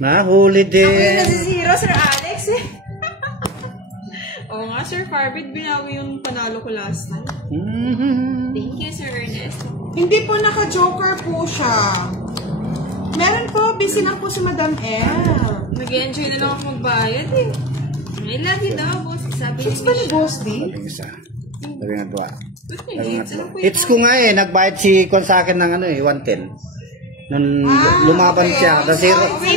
Nahuli Ako yung din. nasisiro, Sir Alex eh. Oo nga, Sir Farbit, binawi yung panalo ko last night. Thank you, Sir Ernest. Hindi po naka-joker po siya. Meron po, busy na po si Madam L. Nag-enjoy na lang ako magbayad eh. I love you daw, boss. Sabi It's ba ni Boss D? Sabi nga dua. Alam ko Hits ko nga eh. Nagbayad si Kon sa akin ng 110. Nung lumaban siya. Na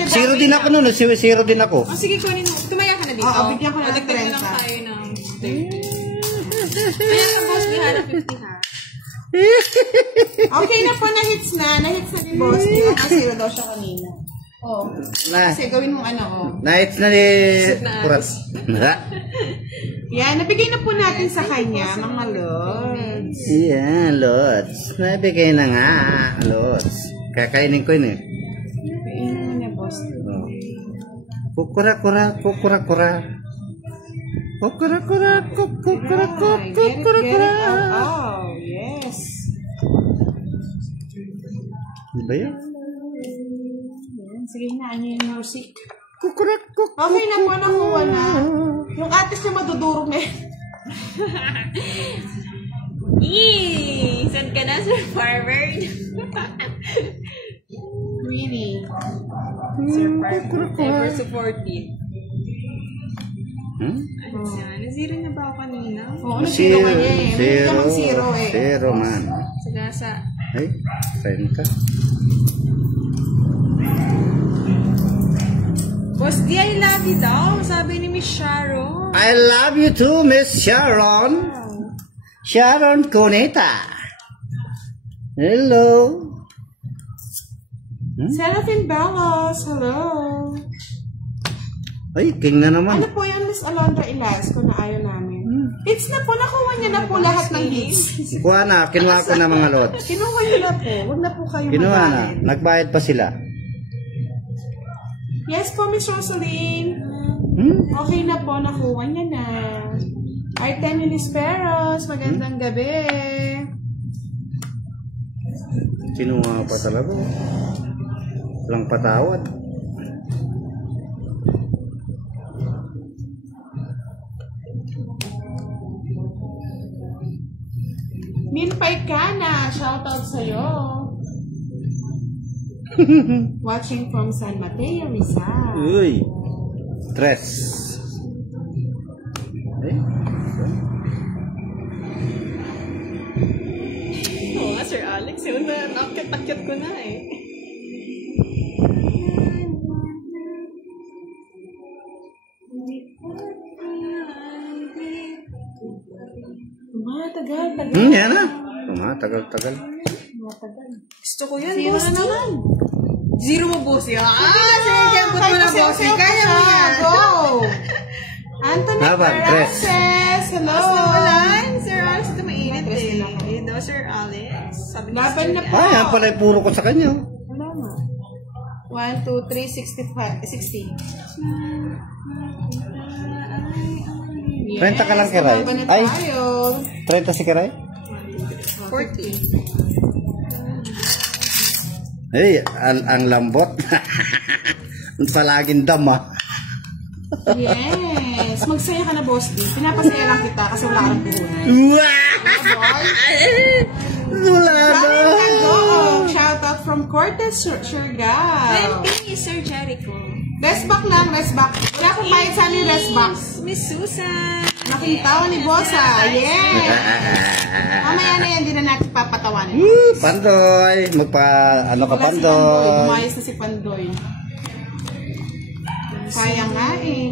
zero din ako nun. Zero din ako. Oh, sige, kunin mo. Tumaya ka na dito. Oo, bigyan ko na ng Dagdag na lang 30. tayo ng 30. Kaya ka, boss, bihara 50 ha. Okay na po, na-hits na. Na-hits na ni Boss D. Zero daw siya kanina. Oh. Kasi gawin mo Na-hits na ni Kurat. Yan, nabigay na po natin sa kanya, mga lods. Yan, Lods. Nabigay na nga, Lods. Kakainin ko yun eh. Kainin mo niya, Boss D. Oh. Kukura-kura, kukura-kura. Kukura-kura, kukura-kura, Get it, kukura-kura. Oh, yes. Ano ba yun? Sige, hinaan niyo yung music. Kukura-kura. Okay na po, nakuha na. Yung atis niya madudurog na yun. Eee! Saan ka na, Sir Harvard? Really? Sir Harvard, ever supportive. Hmm? Ano siya? Zero na ba ako kanina? Oo, zero ka niya eh. Meron namang zero eh. Zero man. Sagasa. Ay, 30. Boss D, I love you daw. Sabi ni Miss Sharon. I love you too, Miss Sharon. Sharon Cuneta. Hello. Seraphine Bellos, hello. Ay, king na naman. Ano po yung Miss Alondra Ilas kung na ayaw namin? Hits na po, nakuha niya na po lahat ng hits. Kuha na, kinuha ko na mga lods. Kinuha niyo na po, huwag na po kayo Kinuha na, magalit. nagbayad pa sila. Yes po, Miss Rosaline. Okay na po, nakuha niya na. Artemilis Peros, magandang gabi. Kinuha pa talaga. Walang patawad. Minpay ka na, shoutout sa'yo. Watching from San Mateo, Rizal. Uy. Tres. Eh? Oo nga, Sir Alex. Yun na, nakit-akit ko na eh. Tagal. Yan na. Tagal. Gusto ko yan, Zero boss. na naman. Zero mo, boss. Sige, kembot mo na, boss. Kaya mo yan. Go! Anthony Dapat, tres. Frances, hello! Walan, Sir Alex, ito mainit eh. Ayun daw, Sir Alex. Sabi ni Laban na po. Ay, yan pala yung puro ko sa kanya. Wala nga. 1, 2, 3, 60. 30 ka lang, Kiray. Laban na Ay. tayo. 30 si Kiray? 40. Hey, ang lambot. Palaging dam ah. Yes. Magsaya ka na, Boss D. Pinapasaya lang kita kasi wala kang puhunan. Wala ba? Shout out from Cortez, Surigao. Thank you, Sir Jericho. Rest back lang, rest back. Wala akong bayad sa amin, rest back. Miss Susan. Nakintawa ni Bossa. Yes. Mamaya na yan, di na natin papatawanin. Pandoy, ano ka Wala si Pandoy? Bumayos na si Pandoy. Sayang nga eh.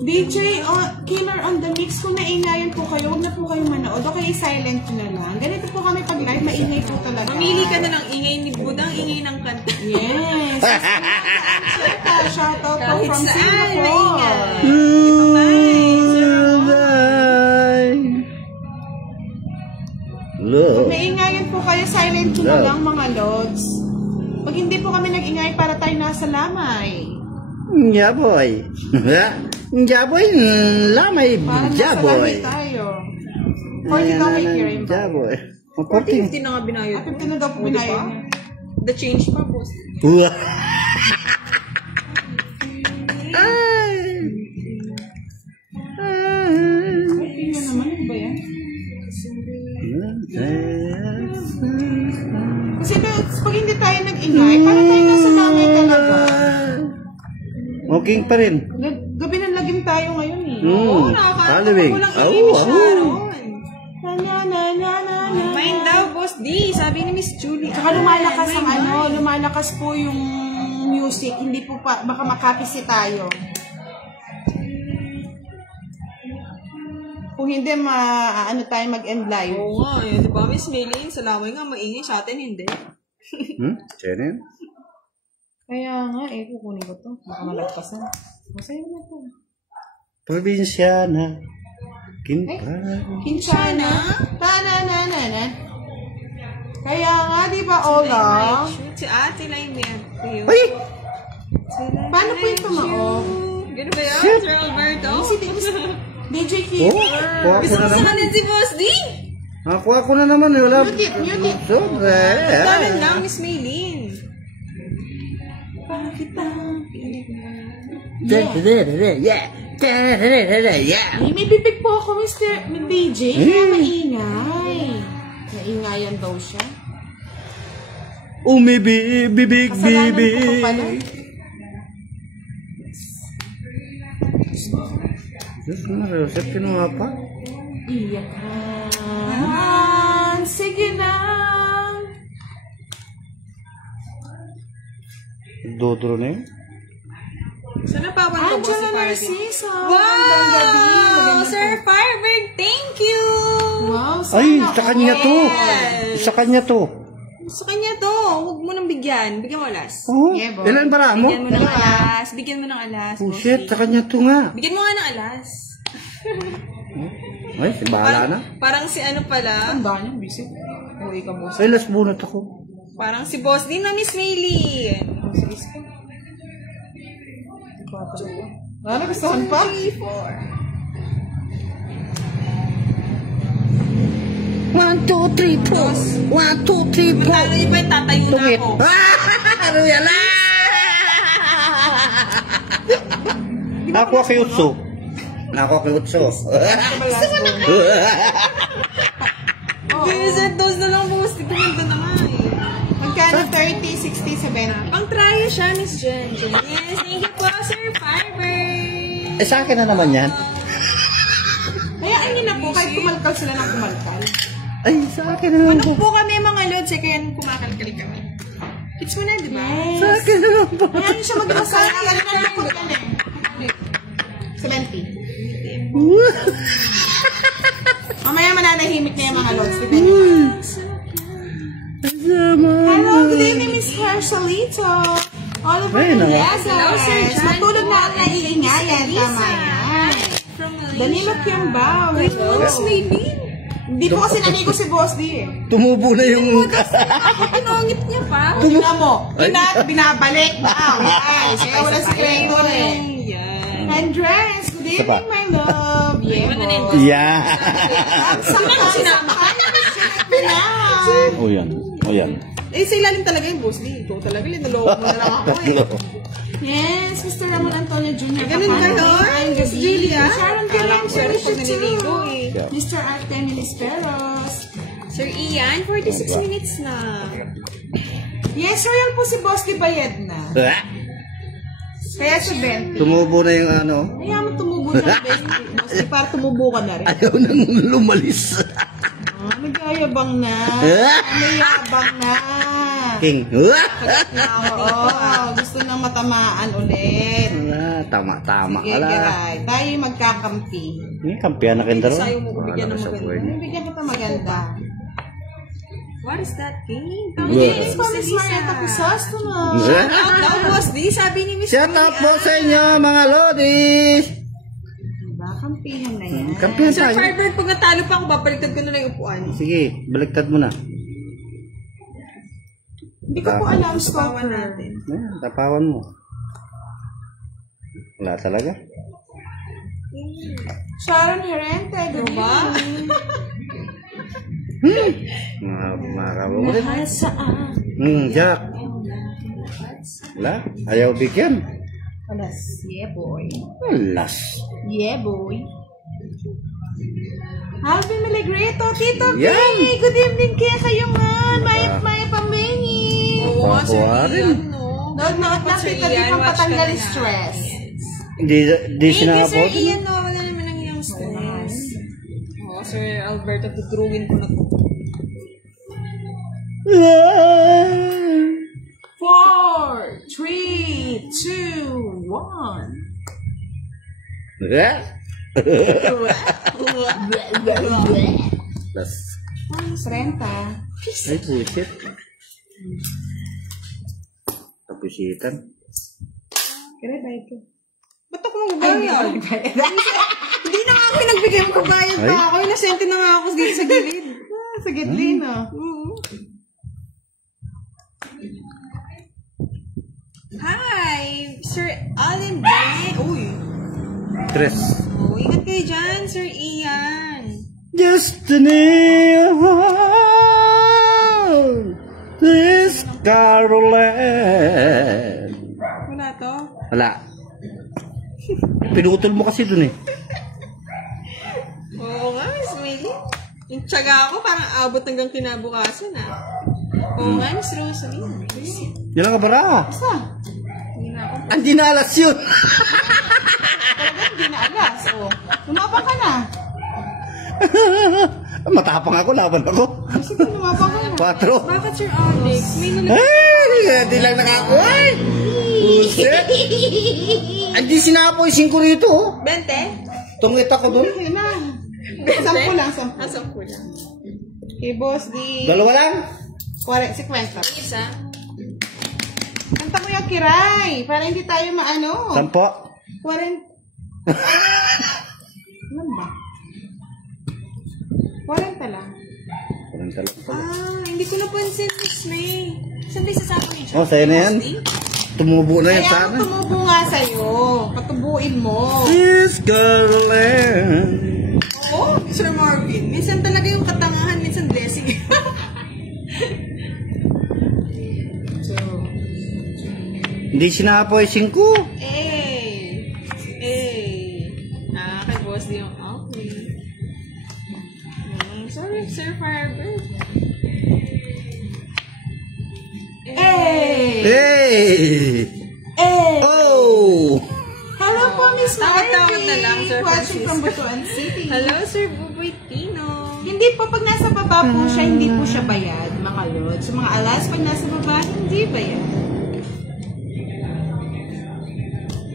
DJ Killer on the Mix, kung naingayan po kayo, huwag na po kayo manood. Okay, silent na lang. Ganito po kami pag live, maingay po talaga. Mamili ka na ng ingay ni Budang, ingay ng kanta. Yes. Shout out po Kahit from saan, Singapore. Pag naingayan po kayo, silent na lang mga lods. Pag hindi po kami nag-ingay para tayo nasa lamay. Jaboy. Jaboy, lamay, Parang nasa jaboy. lamay tayo. 40 daw may kirim ba? Jaboy. 40 na nga binayad. 50 na daw po binayad niya. The change pa, boss. Tingnan naman, ano ba yan? Kasi pag hindi tayo nag-ingay, para tayo nasa lamay talaga. Okay pa rin. Gabi ng lagim tayo ngayon eh. Oo, nakakatawa. Halloween. Walang ingay, Miss Sharon. Na. Mind daw, boss D. Sabi ni Miss Julie. Saka lumalakas ang lumalakas po yung music. Hindi po pa, baka makapisi tayo. Kung hindi, ano tayo mag-end live. Oo nga, eh. Diba, Miss Maylene? Sa laway nga, maingay sa atin, hindi. Chenin? Kaya nga, kukunin ko to. Baka malagpasan. Masaya na to. Probinsyana. Kinchana. Ta-na-na-na-na. Kaya nga, di ba, Ola? Si Ate Lainey. Ay! Paano po yung tumaog? Gano'n ba yan, Sir Alberto? DJ Keeper. Gusto mo sa kanin si Boss D? Nakuha ko na naman. Wala. Mute it. Tanan lang, Miss Maylene. Bakit Yeah. May bibig po ako, Mr. DJ. Kaya maingay. Maingayan daw siya. Bibig. Kasalanan ko pa pala. Set kinuha pa. Iyak ka. Sige na. Dodro na yun. Sana pa ba ito, Angela Bossy Narciso. Wow! Sir Firebird, thank you! Wow, Ay, sana sa kanya to. Yes. Sa kanya to. Sa kanya to. Huwag mo nang bigyan. Bigyan mo alas. Oh, Yeah, boy. ilan para mo? Bigyan mo ng alas. Bigyan mo ng alas. Oh Bossy. shit, sa kanya to nga. Bigyan mo nga ng alas. Ay, bahala na. Parang si ano pala. Ang dami niyang busy. Uwi ka, boss. Ay, last bunot ako. Parang si Boss din na Miss Maylie. Ano, gustuhan pa? 3, 4. 1, 2, 3, 4. 1, 2, 3, 4. Magkano iba yung tatayo na Tungit. ako. Ano yan? Ako kay Utso. Ako kay Utso. Visit those na lang, Boss. Di kumanda na nga eh. Magkano? 30, 60, 70. Pang try siya, Miss Jen. Yes, thank you po, Sir Firebird. Eh, sa akin na naman yan. Hayaan niyo na po, kahit kumalkal sila ng kumalkal. Ay, sa akin na naman po. Manok po kami mga lods, eh, kaya kumakalkali kami. It's mo na, di ba? Sa akin na naman po. Hayaan niyo siya mag-masal. Alam na po yan eh. 70. Mamaya mananahimik na yung mga lods. Hello, good evening, Miss Herschelito. All of our Ayun na nga. Hello, Sir blessings. John. Matulog na at naiingayan. Tama yan. From Danilo Malaysia. Kimbao. Wait, Miss Maylie. Hindi po kasi nanigo si Boss D eh. Tumubo na yung... Pinongit niya pa. Tingnan mo. Binabalik daw. Yes. Kaya wala sikreto eh. Yan. Andres, good Isa pa. evening, my love. Yeah, Ano na yun? boss. Yeah. Sinama ka. O yan. O yan. Eh, sa ilalim talaga yung Boss D. Ito talaga, linaloko mo na lang ako eh. Yes, Mr. Ramon Antonio Jr. Ganun ba yun? Ay, Miss Julia? Sharon Alam ko, Kiran, Sir pero pag naliligo eh. Mr. Artemis Peros. Sir Ian, 46 minutes na. Yes, sir, yan po si Boss D Bayed na. Kaya sa 20. Tumubo na yung ano. Kaya mo tumubo na Boss D, para tumubo ka na rin. Ayaw nang lumalis. Nag-ayabang na. Nag-ayabang na. King. Oo, gusto nang matamaan ulit. Tama-tama Sige, ka lang. Geray. Tayo magkakampi. May kampiyan na kenda ron. Sayo mo ko bigyan ng maganda. Bigyan kita maganda. What is that thing? Yes, po, Miss Marietta Chrysostomos. Now, Boss D, sabi ni Miss Shout out po sa inyo mga lodis. Diba, kampihan na yan. Kampiyan Sir tayo. Firebird, pag natalo pa ako, babaliktad ko na lang yung upuan. Sige, baliktad mo na. Hindi ko po alam, Tapawan stalker. natin. Ayan, tapawan mo. Wala talaga. Sharon Herente, good Ba? evening. Mga kabulit. Lahat saan? Jack. Wala, ayaw bigyan. Alas, yeah boy. Alas. Yeah boy. Alvin Melegrito, Tito Yan. Kay, good evening kaya kayo nga. Maya pamengi. Oo, Sir Pakuha rin. Ian, no? Nood na Sir Tita Di Ian, pang watch ka patanggal na. stress. Hindi Thank you, Sir sinabot. Ian, no? Wala naman ang iyong stress. Oo, Sir Alberto, tudrugin ko na to. 4, 3, 2, 1. Plus. 30. Ay, bullshit. Kapusitan. Kaya ba ito? Ba't ako magbayad? Hindi na nga ako yung nagbigay mo kabayad Ay. pa ako. Inasente na nga ako dito sa gilid. Sa gidlin, no? Hi! Sir Allen Day. Uy. Tres. Oh, ingat kayo dyan, Sir Ian. Destiny of this Caroline. Wala to? Wala. Pinutol mo kasi dun eh. Oo nga, Miss Millie. Yung tiyaga ko parang abot hanggang kinabukasan Oo nga, Miss Rosalie. Yan ang kabara. Basta. Hindi na alas yun. Talagang hindi na alas. Lumabang ka na. Matapang ako, laban ako. Sige, lumabang ka na. 4. Bakit Sir Alex? May nalagay. Ay, hindi lang nakakuha. Puset. Hindi sinapoy 5 rito. 20? Tungit ako dun. Sige na. 10 lang, 10. 10 lang. Okay, boss, di... 2 lang. 50. Isa? Kanta mo yung kiray, para hindi tayo maano. 10. 40. Ano ba? 40 lang. 40 lang. Hindi ko napansin, Miss May. Saan tayo sasama niyo siya? Oh, sa'yo na yan. Tumubo na yan Kaya sana. tumubo nga sa'yo. Patubuin mo. This girl. Oo, Sir Marvin. Minsan talaga yung katangahan, minsan blessing. Hindi sinapoy 5. Kay boss di yung okay. Sorry, Sir Firebird. Hey! Oh! Hello po, Miss Tawag-tawag na lang, Sir Watching from Francisco. Butuan City. Hello, Sir Buboy Tino. Hindi po, pag nasa baba po siya, hindi po siya bayad, mga lods. So, mga alas, pag nasa baba, hindi bayad.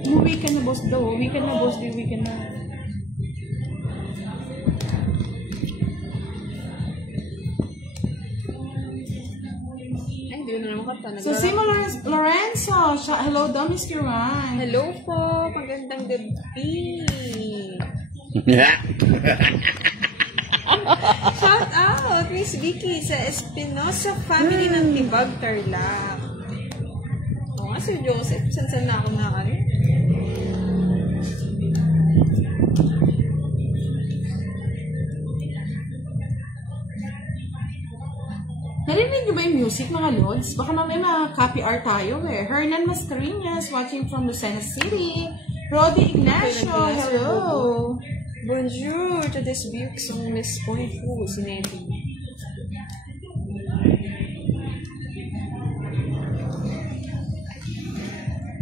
Umuwi ka na, boss daw. Uwi ka na, boss. Uwi ka na. Ay, hindi ko na naman kata. So, si Lorenzo. Hello daw, Miss Kiran. Hello po. Magandang gabi. Shout out, Miss Vicky sa Espinosa family ng Tibag, Tarlac. Oo nga, Sir Joseph. San na ako na Narinig niyo ba yung music, mga lods? Baka mamaya ma-copy art tayo eh. Hernan Mascareñas, watching from Lucena City. Rodi Ignacio, hello. Bonjour to this beautiful Miss Point Fu, si Nettie.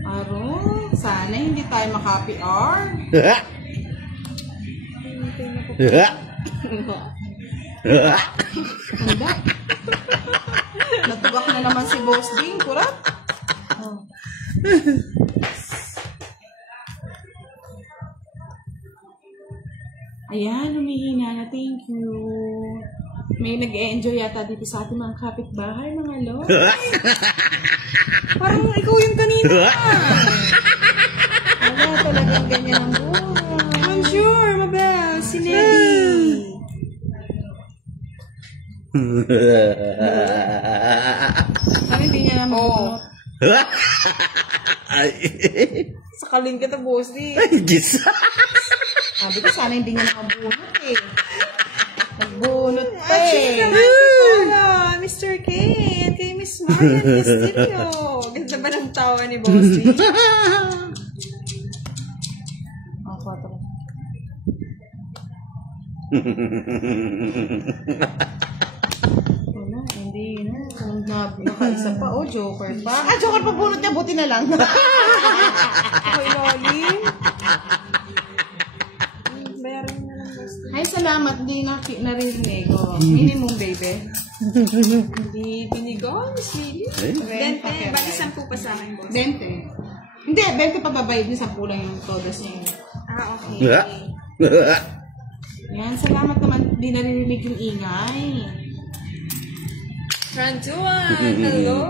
Aro, sana hindi tayo ma-copy art. Handa. Natugak na naman si Boss Ding, kurap. Oh. Ayan, humihina na. Thank you. May nag-e-enjoy yata dito sa ating mga kapitbahay, mga lo. Parang ikaw yung kanina. Wala talagang ganyan ang buhay. Bonjour, Mabel, si Nettie. Kami hindi niya naman bunot. Sakalin kita, boss, di. Ay, Diyos. Sabi ko, sana hindi niya nakabunot eh. Nagbunot pa Actually, eh. naman si Mr. K at kay Miss Marian Castillo. Ganda ba ng tawa ni Bossy? Oh, photo ko. Wala, hindi na. Kung nakaisa pa, oh, Joker pa. Ah, Joker pa bunot niya, buti na lang. Okay, Loli. Bayaran na lang, Bossy. Ay, salamat. Hindi narinig ko. Minimum, baby. Hindi binigo, Miss Lily. Ay. 20, bali 10 pa sa akin, boss. 20. Hindi, 20 pa babayad niya, 10 lang yung todos niya. Okay. Yan, salamat naman. Hindi naririnig yung ingay. Ranjuan, hello.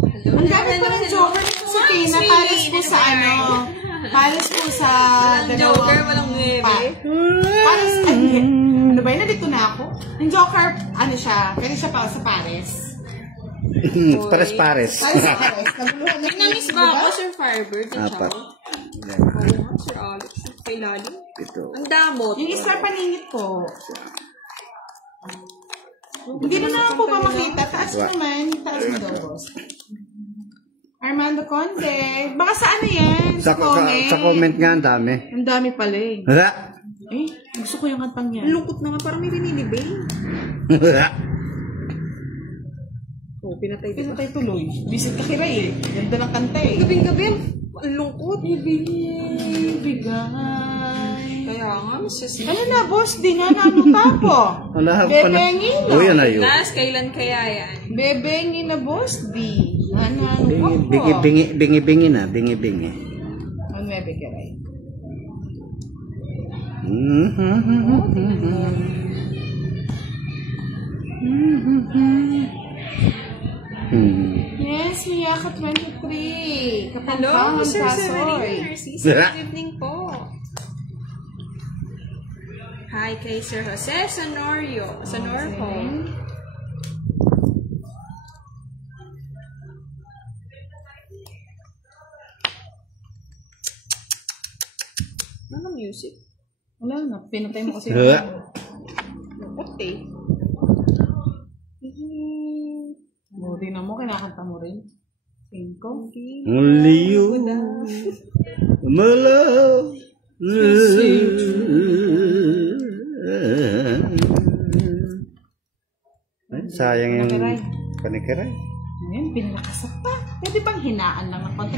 Hello. Ang dami pa ng Joker dito sa Tina. Pares po sa ano. Pares po sa Walang Joker, walang 9. Pares, ay, ano ba yun? Nandito na ako. Yung Joker, ano siya, pwede siya pa sa Pares. Pares-pares. Pares. Naguluhan na Namiss ba ako, Sir Firebird? Yung Apat. chow? Oo nga, Sir Alex. Kay Lali. Ito. Ang damot. Yung star paningit po. Hindi na naman po ba makita? Taas naman. Taas mo daw, boss. Armando Conde. Baka sa ano yan? Sa comment nga, ang dami. Ang dami pala eh. Hala. Eh, gusto ko yung kantang yan. Lungkot naman, parang may binibig. Hala. Oh, pinatay diba? Pinatay tuloy. Visit ka kiray eh. Ganda ng kanta eh. Gabing-gabi, ang lungkot. Ibigay. Kaya nga, Mrs. Ano na, boss? Di nga namin tapo. Wala pa na. Bebengin na. Uy, ano yun? Last, kailan kaya yan? Bebengin na, boss. Di. Ano Bingi na, bingi. Ano na, kiray? Yes, Miyaka 23. Hello, Kapampangan Sir Pasoy. Severino Narciso. Good evening po. Hi kay Sir Jose Sonorio. Sonorho. Ano music? Wala na, pinatay mo kasi. Lungkot eh. Buti na mo, kinakanta mo rin. 5. Only you, my love. Ay, sayang yung panikiray. Ngayon, pinakasak pa. Pwede bang hinaan lang ng konti?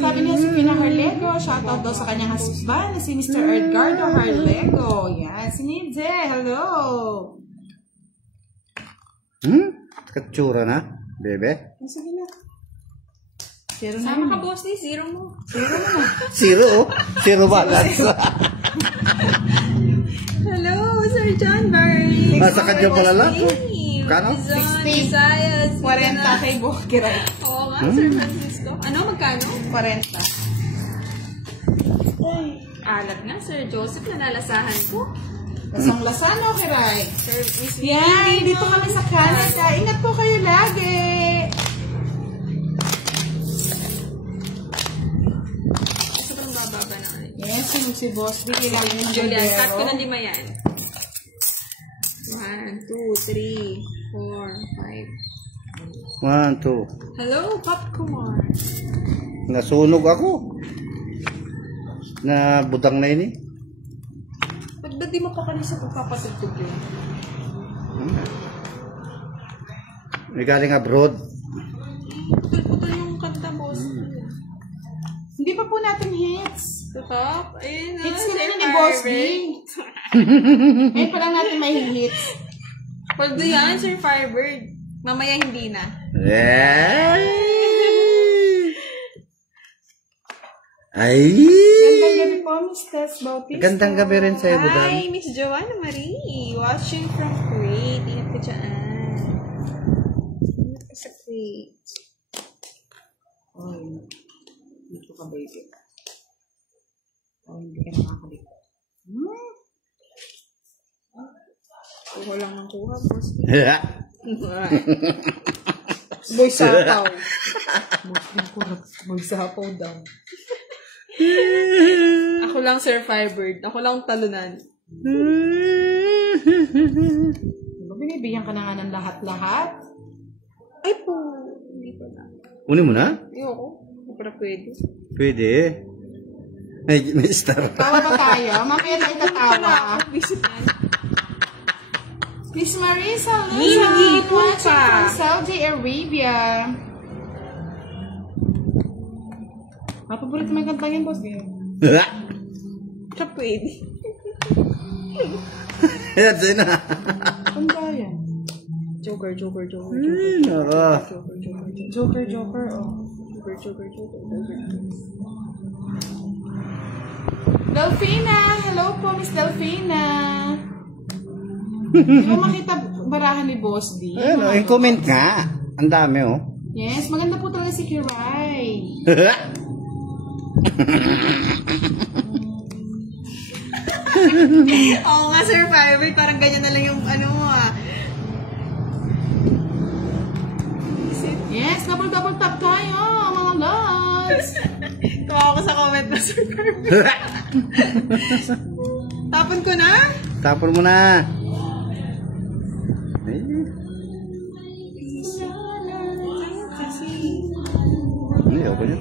Sabi niya si Pina Harlego, shoutout daw sa kanyang husband na si Mr. Edgardo Harlego. Yan, si Nidze, hello! Katsura na, bebe. Sige na. Zero na. Sama ka, boss ni, zero mo. Zero na. Zero, zero balance. Hello, Sir John Barry. Nasa kanya pala lang. Kano? 60. Visayas. 40 kay Bukiray. Oo nga, Sir Francisco. Ano, magkano? 40. Alat nga, Sir Joseph, nalalasahan ko. Lasang lasano, Kiray. Sir Miss Yan, dito kami sa Canada. Ingat po kayo lagi. Sobrang bababa na kayo. Yes, si Boss B. Lagi ng Julian, cut ko galdero. ng 5 yan. 1, 2, 3, 4, 5. 1, 2. Hello, Popcorn. Nasunog ako. Na budang na yun eh. Ba't di mo pa kanisa pagpapatugtog yun? May galing abroad. Putol-putol yung kanta, boss. Hindi pa po natin hits. Top? Ayun na. Hits na Sir ni Boss B. Firebird. Ngayon pa lang natin may hits. Paldo yan, Sir Firebird. Mamaya hindi na. Ay! Gandang gabi po, Miss Tess Bautista. Gandang gabi rin sa'yo, Budan. Hi, Miss Joanna Marie. Watching from Kuwait. Ingat ko dyan. Ingat ka sa Kuwait. Ay, dito ka baby. Ay, hindi ka nakakabit. Kuha lang ng kuha, boss. Boy sapaw. Boy sapaw daw. Ako lang, Sir Firebird. Ako lang talunan. Diba binibigyan ka na nga ng lahat-lahat? Ay po. Hindi pa na. Unin mo na? Ayoko. Hindi pa na pwede. Pwede. May star. Tawa pa tayo. Mamaya na itatawa. Visit yan. Miss Marisa Nino, Luzon, ipo watching ka. from Saudi Arabia. Paborito mo yung kanta yan, boss. Siya pwede. Ayan, sa'yo na. Kanta yan. Joker. Nako. Joker, oh. Joker. Delfina! Hello po, Miss Delfina. Hindi mo makita barahan ni Boss D. Ayun, yung comment nga. Ang dami, oh. Yes, maganda po talaga si Kiray. Oo nga, Sir Firebird. Parang ganyan na lang yung ano mo, ah. Yes, double tap tayo, mga loves. Tawa ko sa comment na, Sir Firebird. Tapon ko na? Tapon mo na. Ay. Ayoko niya.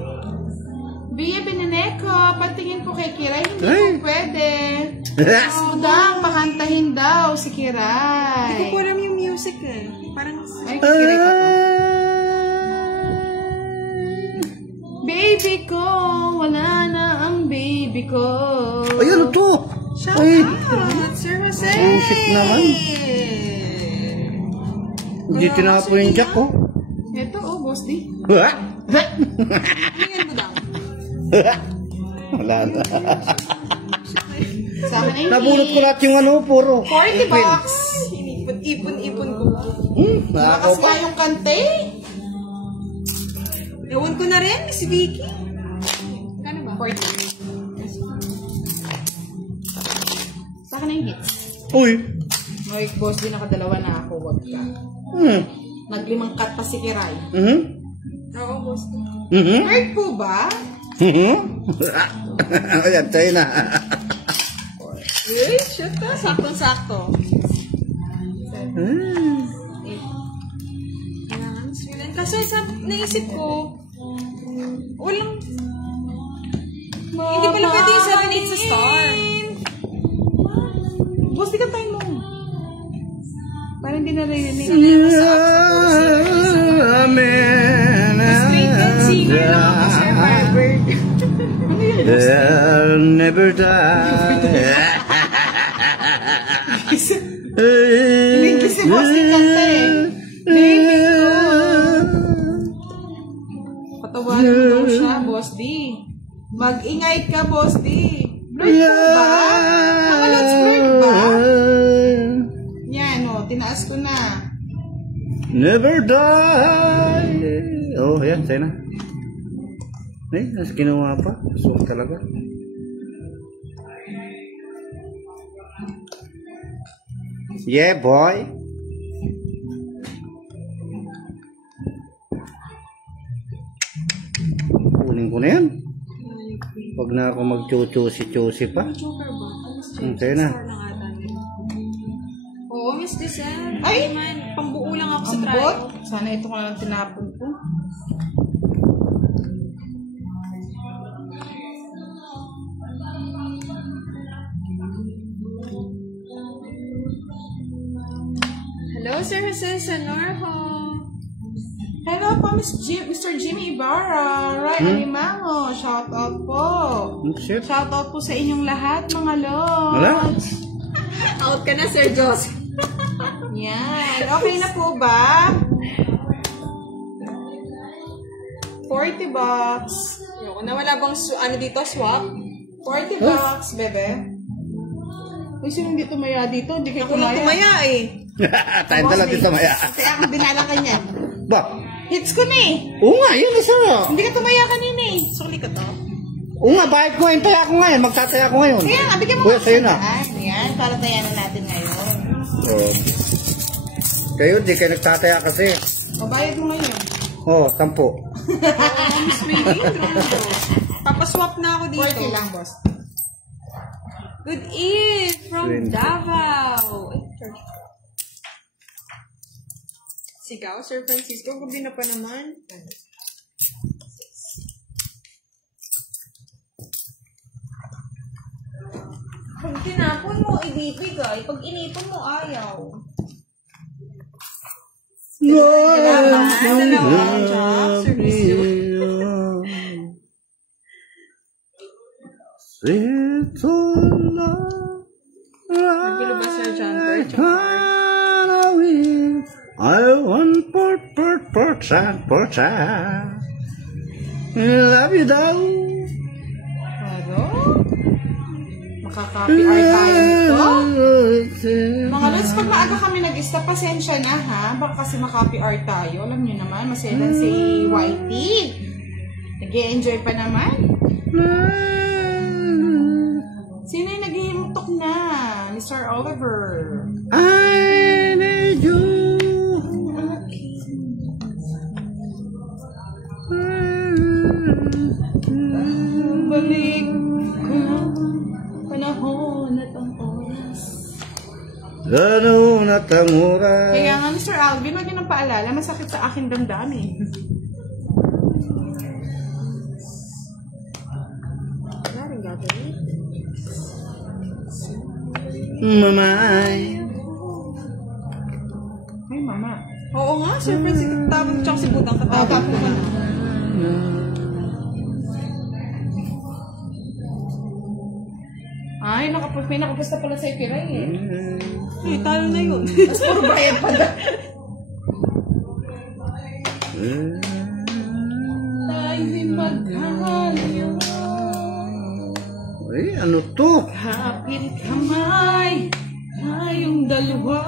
Bia Beneneco, patingin po kay Kiray. Hindi po pwede. Dang, pakantahin daw si Kiray. Hindi ko alam yung music eh. Parang... Ay, Kiray ka po. Baby ko, wala na ang baby ko. Ay, ano to? Shout out, Sir Jose! Music naman. Hindi tinapo yung jack, oh. Ito, oh, boss D. Tingnan mo daw. Wala na. Sa akin ay Nabulot ko lahat yung ano, puro. 40 bucks. Ipon ko. Lakas nga yung kante. Ewan ko na rin, si Vicky. Kano ba? 40. Sa akin ay hits. Uy. Noy, boss D, nakadalawa na ako. Wag ka. Naglimang cut pa si Kiray. Oo, boss. Right po ba? Ayan, tayo na. Uy, shit ka. Sakto-sakto. Kaso naisip ko, walang... Hindi pala pwede yung 7-8 sa star. Boss, di ka tayo mo. Parang hindi naririnig. Singer lang ako, Sir Firebird. They'll never die. Hindi si boss di kanta eh. Baby ko. Patawarin mo daw siya, boss D. Mag-ingay ka, boss D. Blurred po ba? Nakaloads blurred ba? Yan o, tinaas ko na. Never die. Oh, yan, tayo na. Eh, nas ginawa pa. Suwag talaga. Yeah, boy. Kunin ko na yan. Huwag na ako mag-chuchusi-chusi pa. Joker ba? Tayo na. Oo, Miss Desen. Ay! Man, pambuo lang ako sa Ang trial. bot. Sana ito ko lang tinapon ko. Hello, Sir Jose Sanorho. Hello po, Mr. Jimmy Ibarra. Ray Alimango. Shout out po. Shit. Shout out po sa inyong lahat, mga Wala. lods. Out ka na, Sir Jose. Yan. Okay na po ba? 40 bucks. Ayoko na, wala bang ano dito, swap? 40 bucks, bebe. Uy, sino hindi tumaya dito? Hindi kayo Ako lang tumaya eh. Tayo talaga dito maya. Kaya ako dinala ka niyan. Ba? Hits ko na eh. Oo nga, yun isa. Hindi ka tumaya kanina eh. Sukli ka to. Oo nga, bakit ko ngayon? Taya ko ngayon. Magtataya ko ngayon. Kaya nga, bigyan mo Kuya, sa'yo na. Yan, para tayanan natin ngayon. Oh. Kayo, di kayo nagtataya kasi. O, bayad mo ngayon. Oh, 10. Miss Willie, papaswap na ako dito. 40 lang, boss. Good Eve from 20. Davao. Sigaw, Sir Francisco, gabi na pa naman. Pag tinapon mo, ibibigay. Pag inipon mo, ayaw. Dalawang job, Sir Francisco. Nagkilo ba Sir John Bert? I want love you daw. Pero, makaka-copy art tayo nito. Mga lods, pag maaga kami nag-stop, pasensya na ha. Baka kasi makaka-copy art tayo. Alam niyo naman, maselan si Whitey. Nag-i-enjoy pa naman. Sino yung nag-iimtok na? Ni Sir Oliver. I need you. Balik ko panahon at ang oras. Ganun at ang oras. Kaya nga, Mr. Alvin, wag niyo nang paalala. Masakit sa akin damdamin. mother. Mamay. Ay, mama. Oo nga, siyempre si Tabang tsaka si Budang katabang ko na. Ay, may nakapusta pala sa Ikiray eh. Ay, talo na yun. Mas puro bayad pala. Tayo'y magkalayo. Ay, ano to? Kapit kamay, tayong dalawa.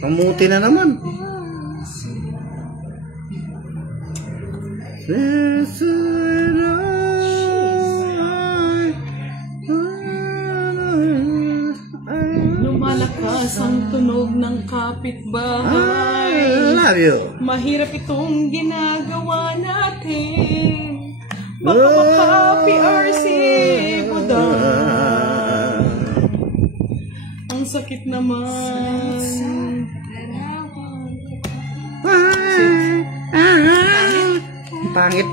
Kamuti na naman. Lumalakas ang tunog ng kapitbahay. I love you. Mahirap itong ginagawa natin. Baka maka-PRC Budang. Ang sakit naman. Pangit.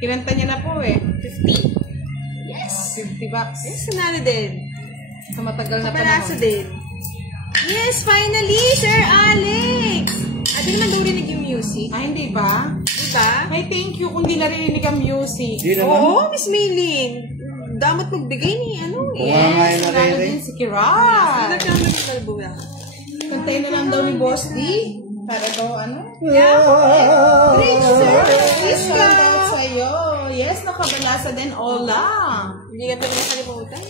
Kinanta niya na po eh. 50. Yes! 50 bucks. Yes, nanalo din. Sa matagal na Panasa panahon. din. Yes, finally, Sir Alex! At di naman daw rinig yung music. Ay, hindi ba? Diba? Ay, thank you kung di narinig ang music. Di naman. Oo, Miss Maylin. Damat magbigay ni ano eh. Nga nga yun Yes, na lalo rin. din si Kira. Nagkama ng kalbuya. Kantayin na lang daw ni Boss D. Para daw ano? Great, sir! Please ka! Shoutout sa'yo. Yes, nakabalasa din. Ola. Hindi ka talaga nakalimutan.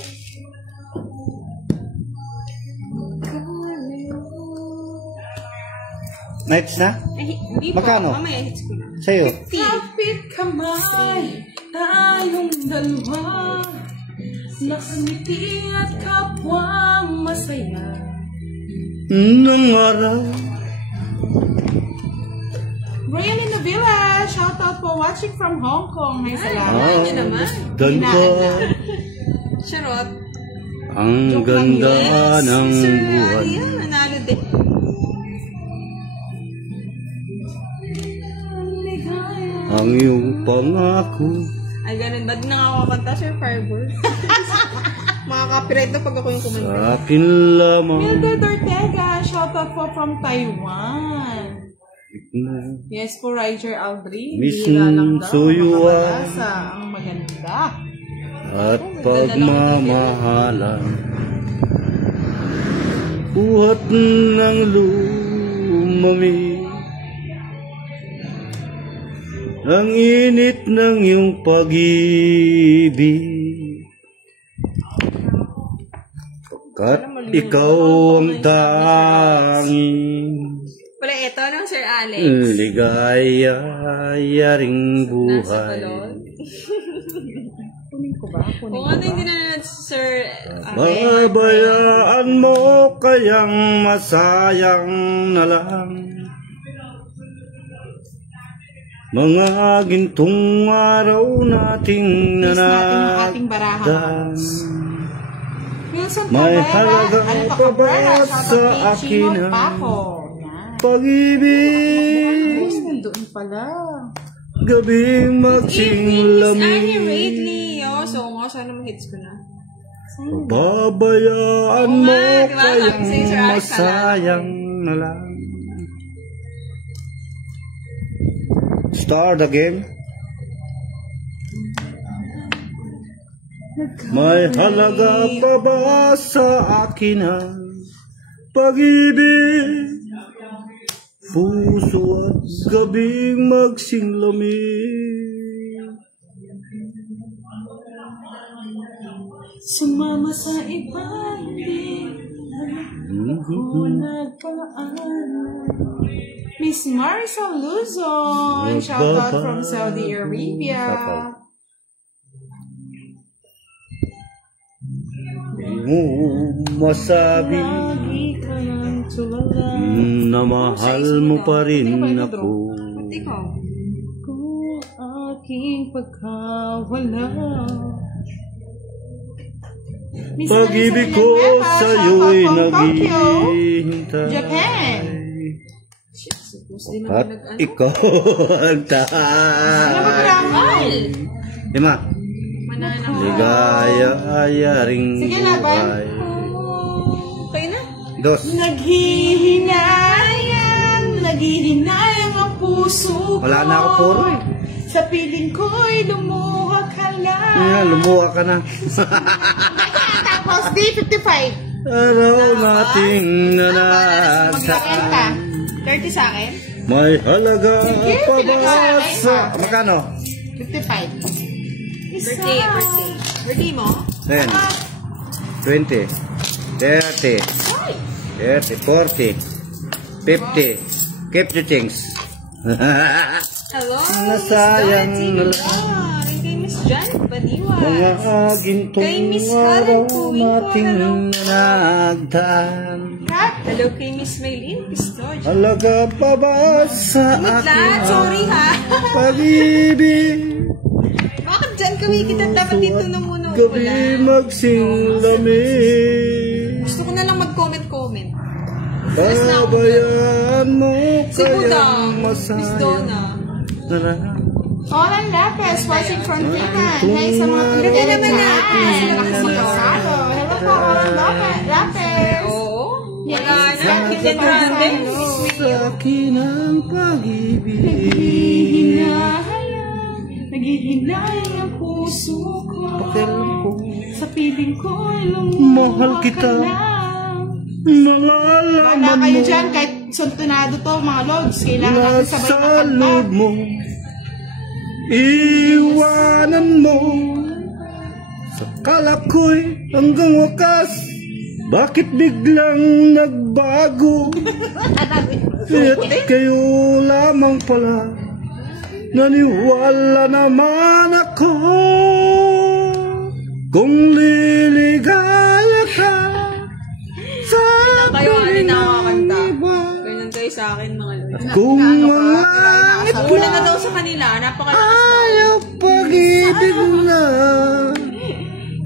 Nights na? Ay, hindi pa. Magkano? Mamaya hits ko na. Sa'yo? Kapit kamay, tayong dalawa. Nakangiti at kapwang masaya. Nung araw. Brian in the Villa, shoutout po watching from Hong Kong. May salamat. Niyo naman. Dan ko. Charot. Ang ganda ng Sir buwan. Alia, nanalo din. Ang iyong pangako. Ay, ganun. Ba't na nga ako kakanta, Sir Firebird? Makaka-copyright na pag ako yung kumanta. Sa akin lamang. Mildred Ortega, shoutout po from Taiwan. Yes po, Roger Aldrin. Miss Bihira lang daw. Suyuan. Makabalasa. Ang maganda. At pagmamahalan. Buhat ng lumami. Ang init ng iyong pag-ibig. Pagkat ikaw ang tanging Wala, eto ng Sir Alex. ligaya yaring Nasa buhay. balon. Kunin ko ba? Kunin Kung ko ano ba? yung dinanad Sir Alex. Babayaan mo kayang masayang na lang. Mga gintong araw nating Please natin ang ating barahan. nanagdan. Wilson May Cabrera. halaga Ano pa pa ba Cabrera? sa Shoutout kay akin Chino ang Paco. Yan. Pag-ibig, Yes, nandoon pala. gabing Miss magsinglamig. Annie Radley. Oh, so nga, sana mag-hits ko na. Babayaan Oo mo nga, diba? Sabi kayang sa'yo, Sir Alex, masayang na lang. Start the game. May halaga pa ba sa akin ang pag-ibig? Puso at gabing magsinglamig. Sumama sa iba, hindi ako nagpaalam. Miss Marisol Luzon, shoutout from Saudi Arabia. Mo masabi Lagi ka lang tulala. na mahal mo pa rin ako. Ba't ikaw? Kung aking pagkawala. Miss Pag-ibig Marisa ko Villanueva, sa'yo'y shoutout from Tokyo, naghihintay. Japan. Di naman At nag-ano. ikaw ang tahan. 5. Mananang. Ligaya ring Sige na, ba? buhay. Okay na? 2. Naghihinayang ang puso ko. Wala na ako puro eh. Sa piling ko'y lumuha ka lang. Yan, lumuha ka na. Tapos, D55. Araw nating nanasaan. 30 sa akin. May halaga pa ba sa... Sige. Magkano? 55. Birthday. Birthday mo? 10, 20, 30, 40, 50. Keep the things. Hello? Nasayang na lang. Kay Miss Janet Badiwa. Mga Kay gintong Miss araw Karen Puwing ko, nating hello. nagdaan. Hello kay Miss Maylene Pistoge. Halaga pa ba sa Mutla, aking sorry ha. pag-ibig? Bakit dyan kami kita dapat dito na muna Gabi wala? magsinlamig. Gusto ko na lang mag-comment. Pabayaan mo Si Budang, kayang Miss masaya. Donna. Olan Lapes, watching from Finland. Hi sa mga Hindi pinagkailan naman natin. Hello po, Olan Lapes. Oo. Wala na. Yes. Kitchen Grande. Sa akin ang pag-ibig. Naghihinayang ang puso ko. Pakialam ko, Sa piling ko'y lumuha mahal kita. ka lang. Wala Nalalaman kayo mo dyan, kahit suntunado to mga lods. Kailangan natin sabay nasa makanta. loob mo. Iwanan mo. Sa kalak ko'y hanggang wakas. Bakit biglang nagbago? At kayo lamang pala. Naniwala naman ako. Kung liligaya ka sa Kayo alin na kakanta. iba. Ganyan kayo sa akin mga lods. Kung mga Wala na daw sa kanila. Napakalakas daw. ayaw pag-ibig na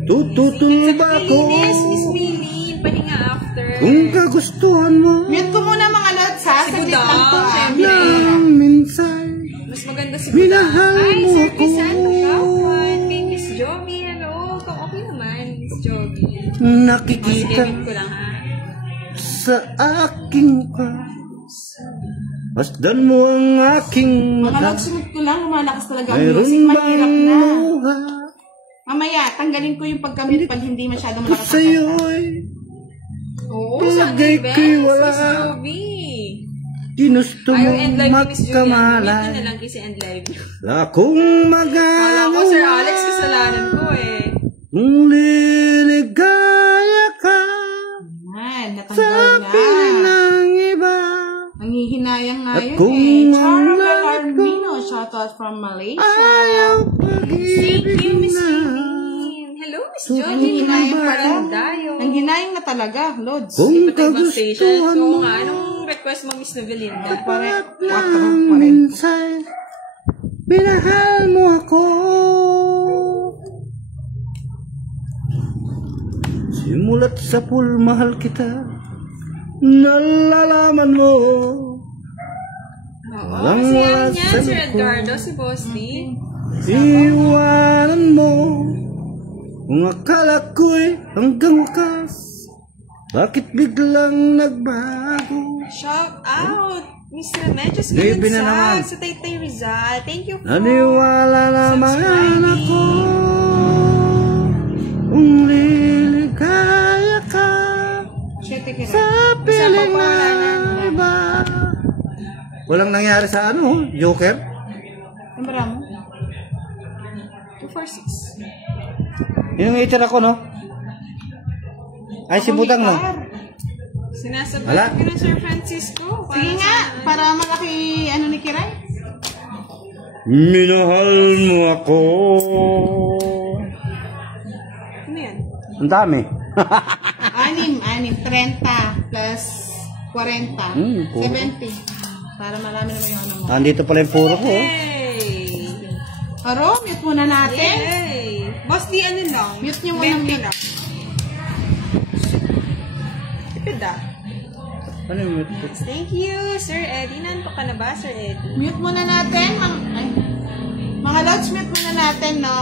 tututul ba ko? Miss Millie. Pahinga after. Kung kagustuhan mo Mute ko muna mga lods ha. Si Saglit Budang. lang po, syempre. lang minsan Mas maganda si minahal Ay, mo Sir ako. Crisanto Kawan. Kay Miss Joby. Hello. Kung okay naman, Miss Joby. Nakikita Sige, ko lang ha. sa aking mukha. Masdan mo ang aking Mga mata. lods, mute ko lang. Lumalakas talaga ang Mayroon music. Mahirap bang na. luha Mamaya, tanggalin ko yung pagkamute pag hindi masyadong ko malakas ang kanta. sa'yo'y Oo, palagay Sunny ko'y Bells, wala. Miss Joby. Ginusto mo Ayaw end live ni Miss Julia. Mute na magkamalan. lang kasi end live. La kung Wala ko, Sir Alex, kasalanan ko eh. Kung liligaya ka Yan, sa natanggal piling na. ng iba. Ang hihinayang nga At yun kung eh. ang Charmel lahat ko Armino, shoutout from Malaysia. Ayaw Thank pag-ibig you, Miss na. Eileen. Hello, Miss Ang Joby. hinayang pa rin. Tayo. Ang hinayang na talaga, Lods. Kung Ibang station. kagustuhan So mo nga, anong request mo, Miss Novelinda? Pat lang minsan minahal mo ako. Simulat sa pool, mahal kita. Nalalaman mo. Oo, Walang si wala yan yan, sa Sir likod. Edgardo, si Boss D. Iwanan mo. Kung akala ko'y hanggang wakas. Bakit biglang nagbago? Shout out! Mr. Medjos Gabi na naman. Galunsag sa Taytay Rizal. Thank you for Naniwala naman subscribing. ako. Kung liligaya ka Siyete kira. sa piling na iba. Walang nangyari sa ano, Joker? Ang bara mo? 246. Yung itira ko, no? Ay, si Budang, no? Sinasabi Wala. ko ng Sir Francisco. Sige nga, para malaki ano ni Kiray. Minahal mo ako. Ano yan? Ang dami. 30 plus 40. puro. 70. Para marami naman yung ano mo. Andito pala yung puro ko, oh. Hey! Aro, mute muna natin. Hey! Boss D, ano lang? Mute niyo muna. Bembe lang. Ipid ah. Ano yung mute? Thank you, Sir Eddie. Nanto ka na ba, Sir Eddie? Mute muna natin. Mga lods, mute muna natin, no?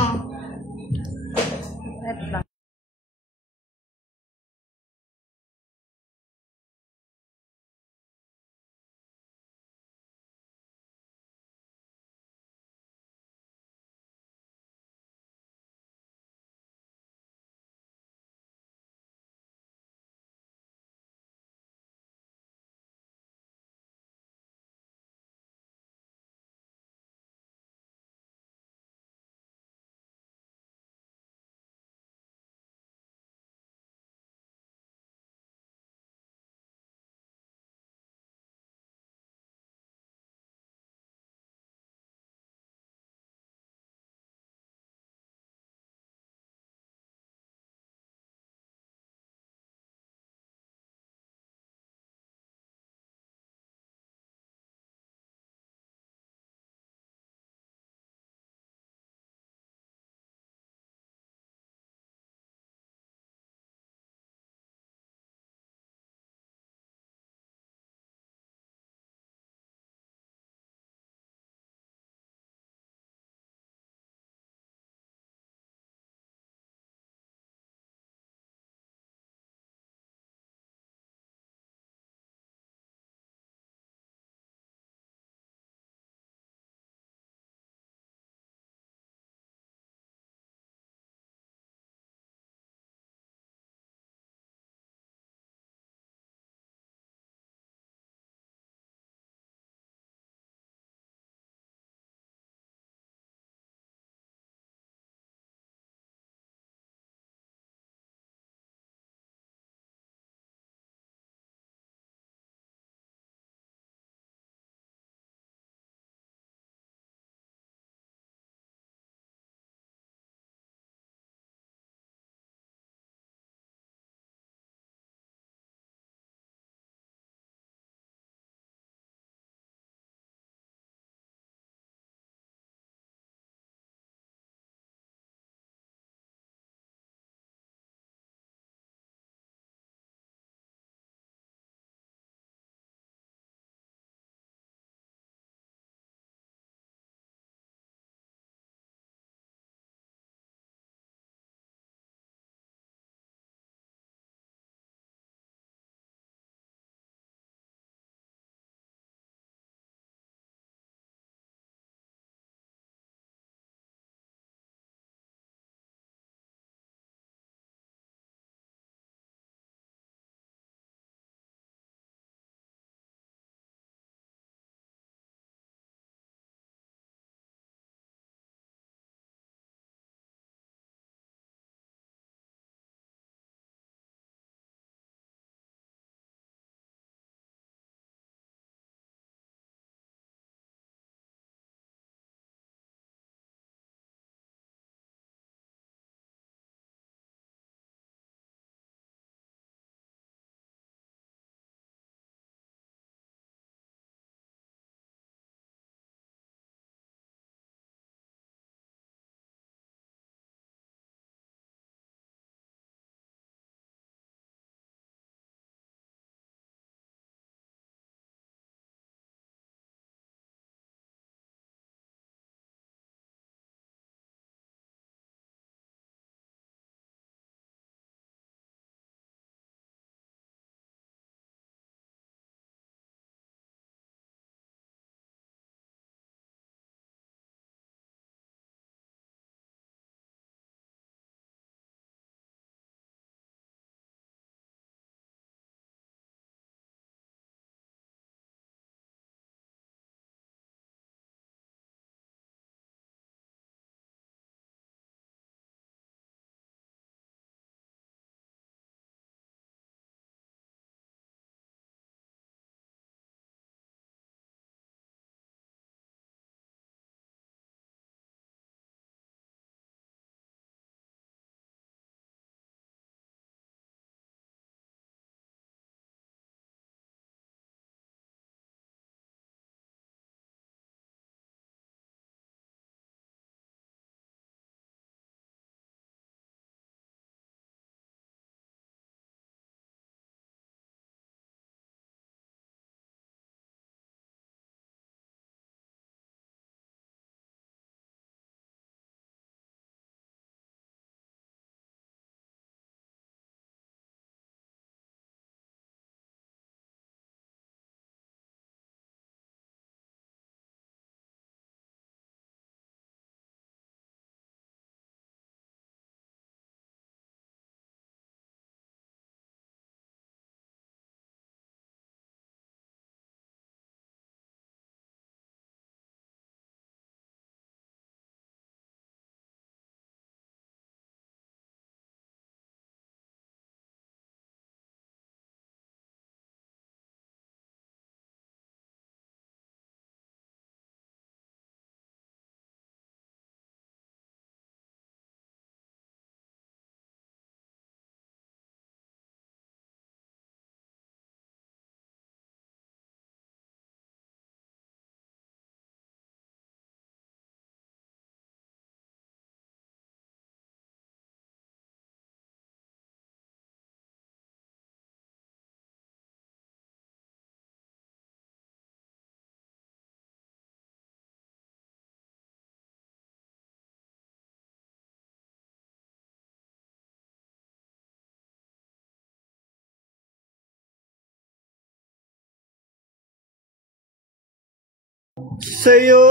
sa'yo.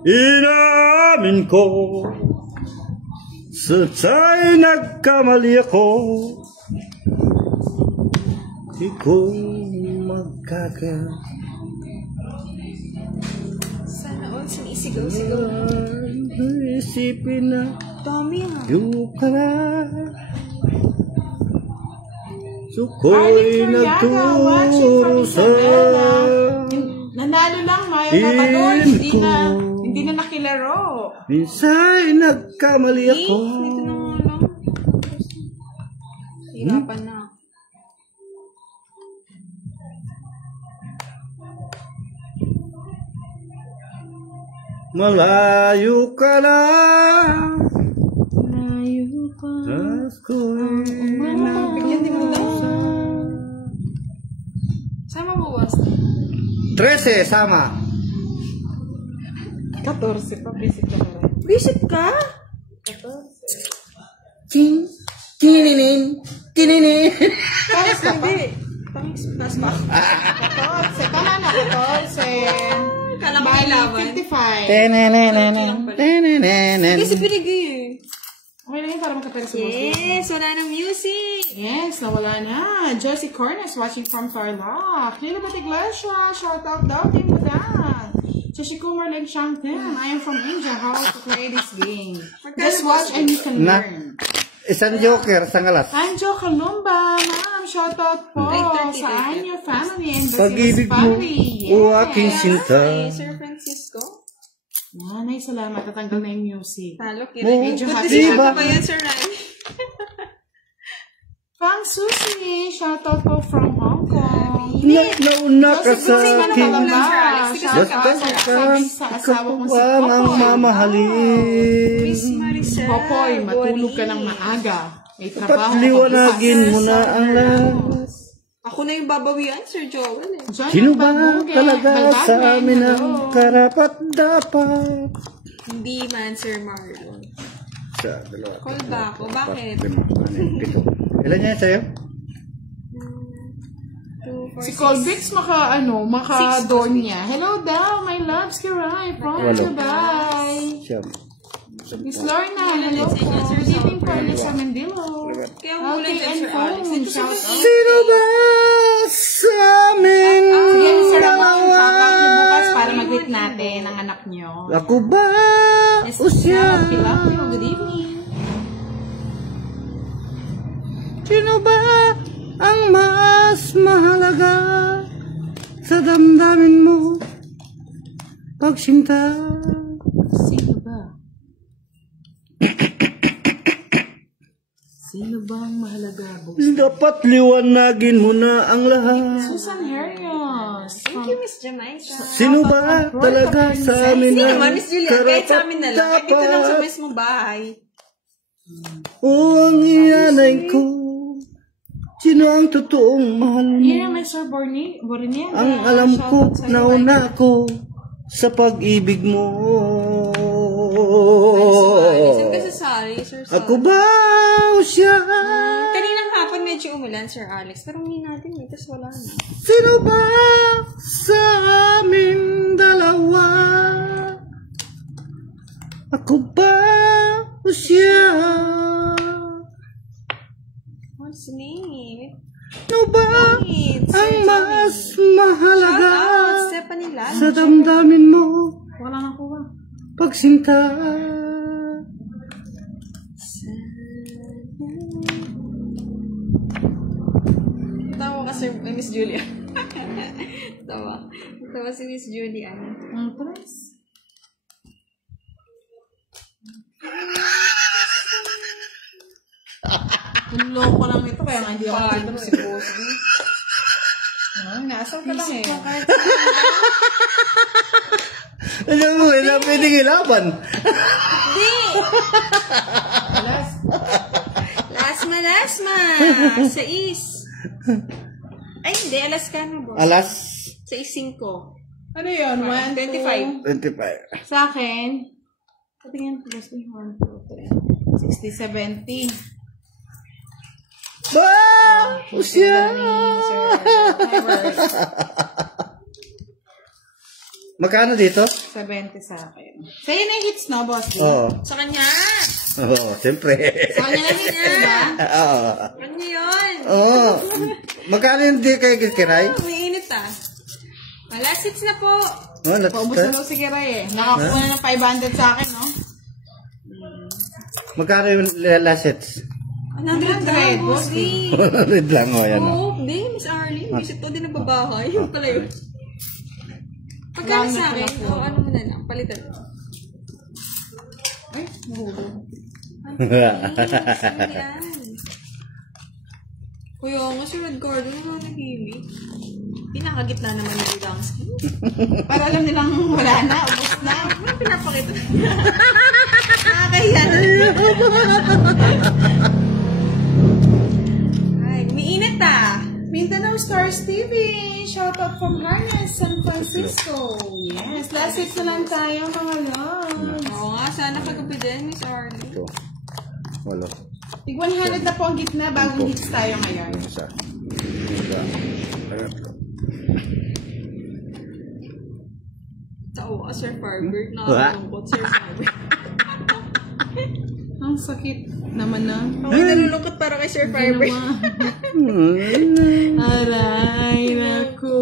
Inamin ko sa'y nagkamali ako. Di ko magkaka. Sana all sinisigaw-sigaw. Isipin na Tommy ha. yung ka na. Suko'y nagturo sa nanalo lang, Maya Kapatol. Hindi na nakilaro. minsa'y nagkamali ako. Dito na nga lang. Hirapan na. Malayo ka na. Malayo pa. Tas ko'y Bigyan din mo daw. Saan mabawas? 13, sama. 14 pa, visit ka na rin. Visit ka? 14. Kininin. Taas ka pa. Taas pa. 14. Tama na, 14. Kala ko Bali, kailangan. 55. Kasi pinigay eh. Okay lang yun para makapera sa boss. Yes, wala ng music. Yes, nawala na. Josie Cornes watching from Tarlac. Lilibet Iglesia, shout out daw, Team Budan. Shashikumar Len Shangten, I am from India. How to play this game? Just watch and you can Na. learn. Isang joker, isang alas. Anjo Kalumba, ma'am, shout out po Like 30, sa Anyo family and Pag-ibig Basilis mo, family. o aking sinta. Hi, Sir Francisco. Nanay, salamat. Tatanggal na yung music. Talo, Oh, medyo happy diba? ka ba yan, Sir Ryan? Pang Susi, shout out po from Hong Kong. Nauna ka sa akin. Sa asawa kong si Ang Popoy. mamahalin. Miss Maricel. Popoy, matulog ka ng maaga. May trabaho ka Patliwanagin bukas. mo na ang lahat. Ako na yung babawian, Sir Joel eh. Diyan Sino ang ba Baguge. talaga Balbagman, sa amin ang hello. karapat dapat? Hindi man, Sir Marlon. Sa dalawa. Call back ako. Bakit? Lima, anim, pito. Ilan niya sa'yo? 2, 4, Si Colbix maka-door niya. Hello daw, my loves, Kiray, from Walo. Dubai. Siyam. Miss Lorna, hello po. Good evening po, Elisa Mendilo. Kaya wala Okay, dyan, and Sir Alex. phone, Ito shout out. Sino ba sa amin? Sige, Sir Ramon, shout out niyo bukas para mag-greet natin ang anak niyo. Ako ba Yes, o siya? Pilapil, good evening. Sino ba ang mas mahalaga sa damdamin mo? Pagsinta. Sino ba? Sino ba ang mahalaga? Dapat liwanagin mo na ang lahat. Susan Herios. Thank you, Miss Jamaica. Sino ba talaga sa amin Hindi ang naman, Miss Julia. Kahit sa amin na lang. Kahit dito lang sa dapat? mismong bahay. O ang iyanay ko. Sino ang totoong mahal mo? Yeah, may Sir Bornier. Ang alam ko, nauna ako sa pag-ibig mo. Saan ka sasali, Sir Sal? Ako ba o siya? Kaninang hapon medyo umulan, Sir Alex. Pero hindi natin eh. Tapos wala na. Sino ba sa amin dalawa? Ako ba o siya? What's the name? Ano ba Wait, ang Sir mas Johnny. mahalaga Shout out, Stephanie Lal. sa damdamin mo? Wala na ko ba? Pagsinta. Tawa ka, Sir Miss Julia. Tawa. Tawa si Miss Julia. Ang tres. Tulo ko lang ito, kaya nga hindi ako nakita si Boss. Nasaan ka lang eh. Alam mo, hindi na pwedeng ilaban. Hindi! Alas. Lasma! Sa is. Ay, hindi. Alas ka na, boss. Alas Sa is 5. Ano yun? 1, 25. 25. Sa akin, patingin ko, Boss. 1, 2, 3. 60, 70. Ba o siya? Magkano dito? 70 sa akin. Sa'yo na yung hits, no, boss? Oo. Sa kanya. Oo, siyempre. Sa kanya na hits, diba? Oo. Kanya yun. Oo. Magkano yung di kayo kikiray? May init ah. Last hits na po. Oh, Paubos na daw si Kiray eh. Nakakuha na ng 500 sa akin, no? magkano yung last sets? 100 lang, boss D. 100 lang, o yan. Oo, di, Miss Arlene. Isip to din nababahay. Yung pala yun. Pagkano sa akin, o ano mo na lang, palitan mo. Ay, nahulog. Yan. Kuya, nga si Red Gordon, ano nag-ibig? Pinakagitna naman yung Ludansky. Para alam nilang wala na, ubos na. Ano pinapakita? Nakakahiya na. Ay, umiinit ah. Mindanao Stars TV. Shoutout from Harness, San Francisco. Yes, last hits na lang tayo, mga loves. Oo nga, sana kagabi din, Miss Arlene. Ito. Walo. Tig 100 na po ang gitna, bagong hits tayo ngayon. Isa. Isa. Tatlo. Tawa, Sir Firebird. Nakakalungkot, Sir Firebird. Ang sakit naman na. Ako nalulungkot para kay Sir Firebird. Aray, naku.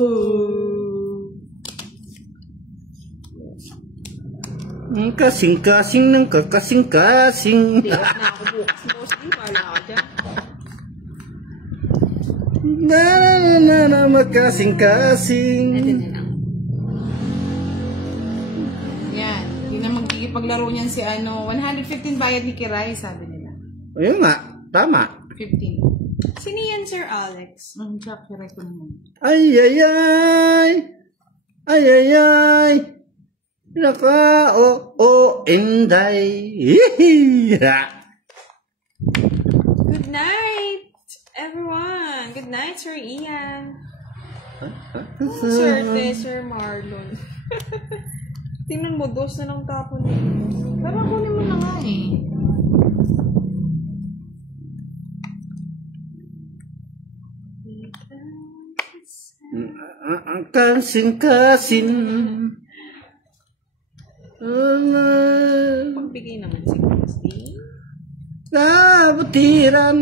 Ang kasing-kasing ng kakasing-kasing. Hindi, na ako bukas. Boss, di pala ako dyan. Na magkasing-kasing. Ito na lang. Yan. Hindi na magkikipaglaro niyan si ano. 115 bayad ni Kiray, sabi nila. Ayun nga. Tama. 15. Sino yan, Sir Alex? Ang Jack, Kiray ko naman. Ay, ay, ay. Ay, ay, ay. Naka, inday. Good night, everyone. Good night, Sir Ian. Sir Marlon. Tingnan mo, dos na lang tapon nito. Pero kunin mo na nga eh. Ang kasing-kasing. Pagbigay naman si Christy. Nabutiran.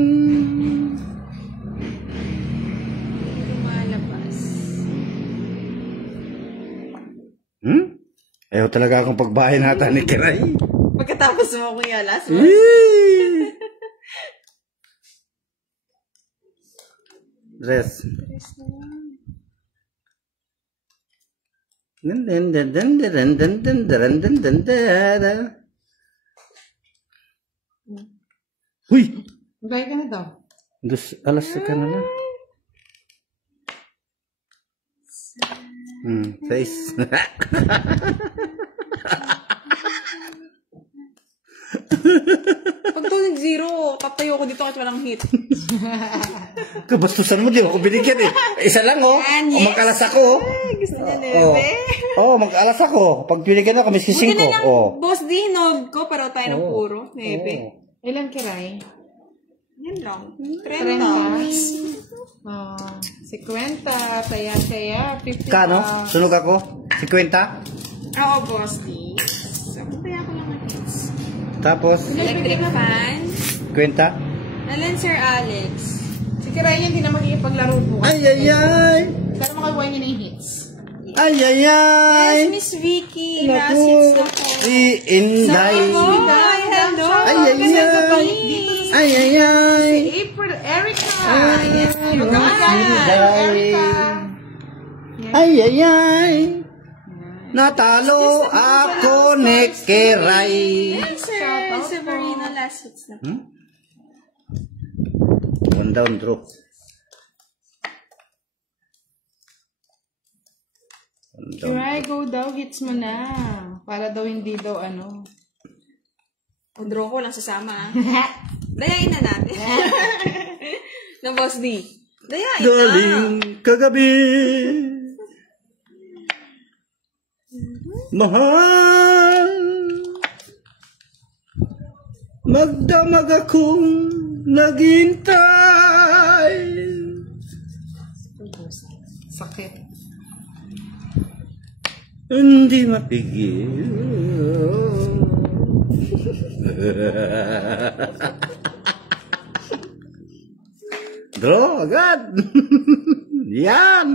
Lumalabas. Ayaw talaga akong pagbahay nata ni Kiray. Pagkatapos mo kuya last one. Dress. Huy! Gaya ka na daw. Alas ka na na. 6. Pag to nag-zero, tatayo ko dito kahit walang hit. Kabastusan mo, di ako binigyan eh. Isa lang oh. Yan, O yes. mag-alas ako. Gusto niya nebe. Mag-alas ako. Pag binigyan ako, miski 5. Buti na lang, Oh. boss, di hinold ko, pero tayo ng puro. Nebe. Ilan Kiray? Yan lang. 30. 30. Oh, 50. Taya. 50. Kano? Sunog ako? 50? Oo, boss, di. So, kaya ko lang ang hits. Tapos, Electric fan. 50? Alan, Sir Alex. Si Kiray hindi na makikipaglaro bukas. Ay, ay, ay! Pero makakuha niya na yung hits. Ay, ay, ay! Yes, Miss Vicky. Naku, Last hits na po. si Inday. Ay, hello. Ay, ay, ay! Ay, ay, ay! April, Erica. Yes, Inday. Ay, ay, ay! Natalo ako ni Kiray. Yes, Sir Severino. Last hits na po. One down, draw. Kiray, go daw. Hits mo na. Para daw hindi daw ano. O, draw ko lang sasama. Dayain na natin. Na Boss D. Dayain na. Galing kagabi. Mahal. Magdamag akong naghintay. Sakit. Hindi mapigil. Draw agad. Yan.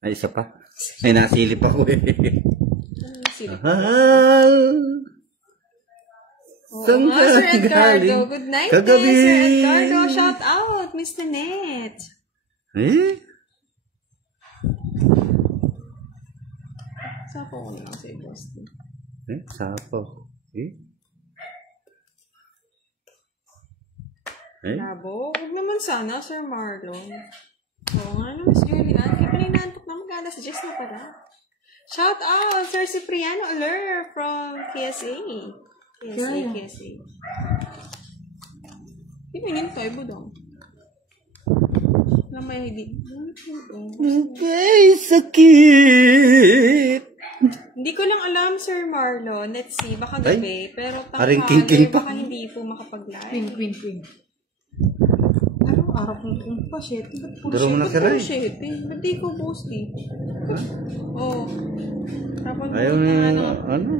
Ay, isa pa. Ay, nasilip ako eh. Mahal. Oh, Sir Edgardo. Good night, kagabi. Sir Edgardo. Shout out, Miss Nanette. Eh? Sapo ko lang sa Boston. Eh, sapo. Eh? Eh? Labo? Huwag naman sana, Sir Marlon. Oo nga no, Miss Julian. Kaya pala inaantok na mag-alas 10 na pala. Shout out, Sir Cipriano Aler from KSA. KSA. Pinintay mo daw. Na may hindi. Okay, sakit. Hindi ko lang alam, Sir Marlon. Let's see, baka gabi. Pero aring king pa. baka hindi po makapag-live. Queen. Araw-araw kung pa, shit. Ba't puro Daro mo na shit? sila eh. Shit eh. Ba't di ko boast eh? Oo. Tapos Ayaw na na, ano. ano?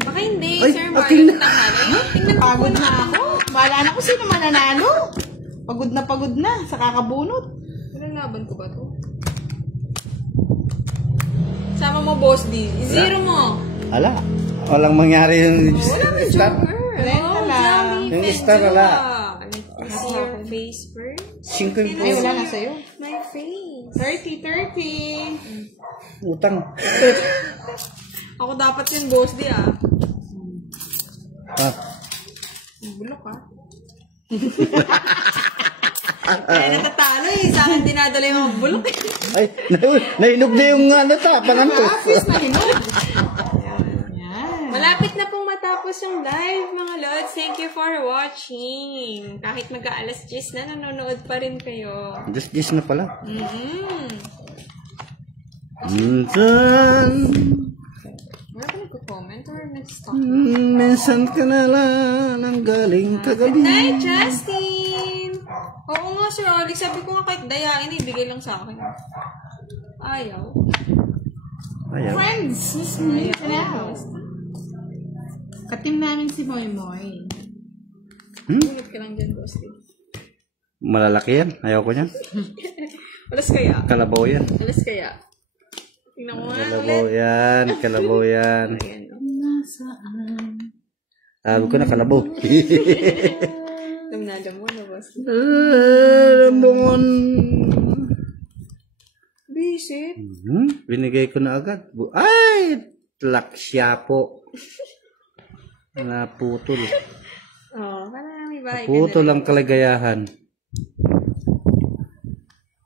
Baka hindi, Ay, Sir aking Marlon. Tingnan ko Pagod po na ako. Bahala na kung sino mananalo. Pagod na sa kakabunot. Walang laban ko ba to? Sama mo, boss D. Zero mo. Ala, walang mangyari yung Wala may star. joker. Renta lang. Yung star, wala. Let's see your face first. 5 yung Ay, wala na sa'yo. My face. 30. utang. Ako dapat yun, boss D ah. Ah. Bulok ah. Kaya natatalo eh. Sa akin dinadala yung mga bulok eh. Ay, nainog na yung ano ta, pangantos. Office na hinog. Yan. Malapit na pong matapos yung live, mga lods. Thank you for watching. Kahit mag-aalas 10 na, nanonood pa rin kayo. Just na pala. Mm-hmm. Minsan, Wala ba nagko-comment or nag-stop? minsan ka na lang ang galing kagabi. Good night, Justin! Oo nga, Sir Oli. Sabi ko nga kahit dayain, ibigay lang sa akin. Ayaw. Ayaw. Friends, hello. Katim namin si Moy Moy. Ingat ka lang dyan, boss. Malalaki yan. Ayaw ko yan. Alas kaya? Kalabaw yan. Alas kaya? Tingnan mo nga Kalabaw ulit. yan. Kalabaw yan. Ayan. Nasaan? Sabi ko na kalabaw. Damnada mo na, boss. Lambungon. Visit? Binigay ko na agad. Ay! Laksya po. Naputol. Oo, parang may bahay ka Naputol na. ang kaligayahan.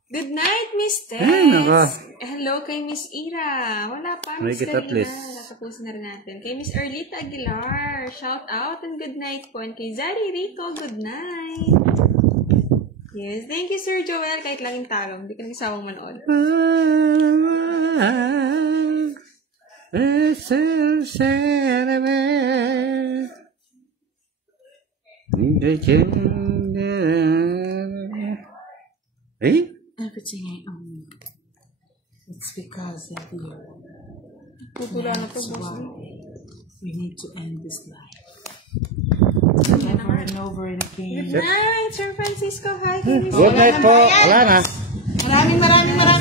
Good night, Miss Tess. Ay, naka. Hello kay Miss Ira. Wala pa, May Miss kita, Karina. please. Natapusin na rin natin. Kay Miss Erlita Aguilar. Shout out and good night po. And kay Zari Rico, good night. Yes, thank you, Sir Joel. Kahit laging talo, hindi ka nagsawang manood. Eh? Everything I own. It's because of you. Putula na to, That's boss. why we need to end this life. Over and over and again. Good night, Sir Francisco. Hi, kay Miss Good night po. Wala na. Maraming salamat ng mga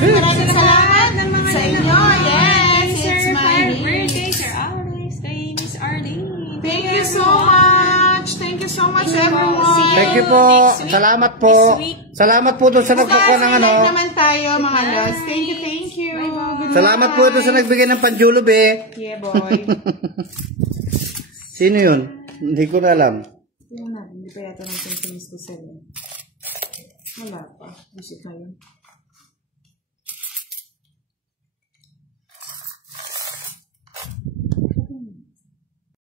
sa inyo. nanonood. Yes, Kay Sir it's my Fire Birthday, Sir Alex, kay Miss Arlene. Thank you so much. Thank you so much, everyone. Thank you po. Next week. Salamat po. Next week. Salamat po doon sa nagpapwa ng ano. Live naman tayo, mga lods. Thank you. Good Salamat po doon sa nagbigay ng panjulob eh. Yeah, boy. Sino yun? Hindi ko na alam. Hindi pa yata natin finish ko 7. Wala pa. Visit na yun.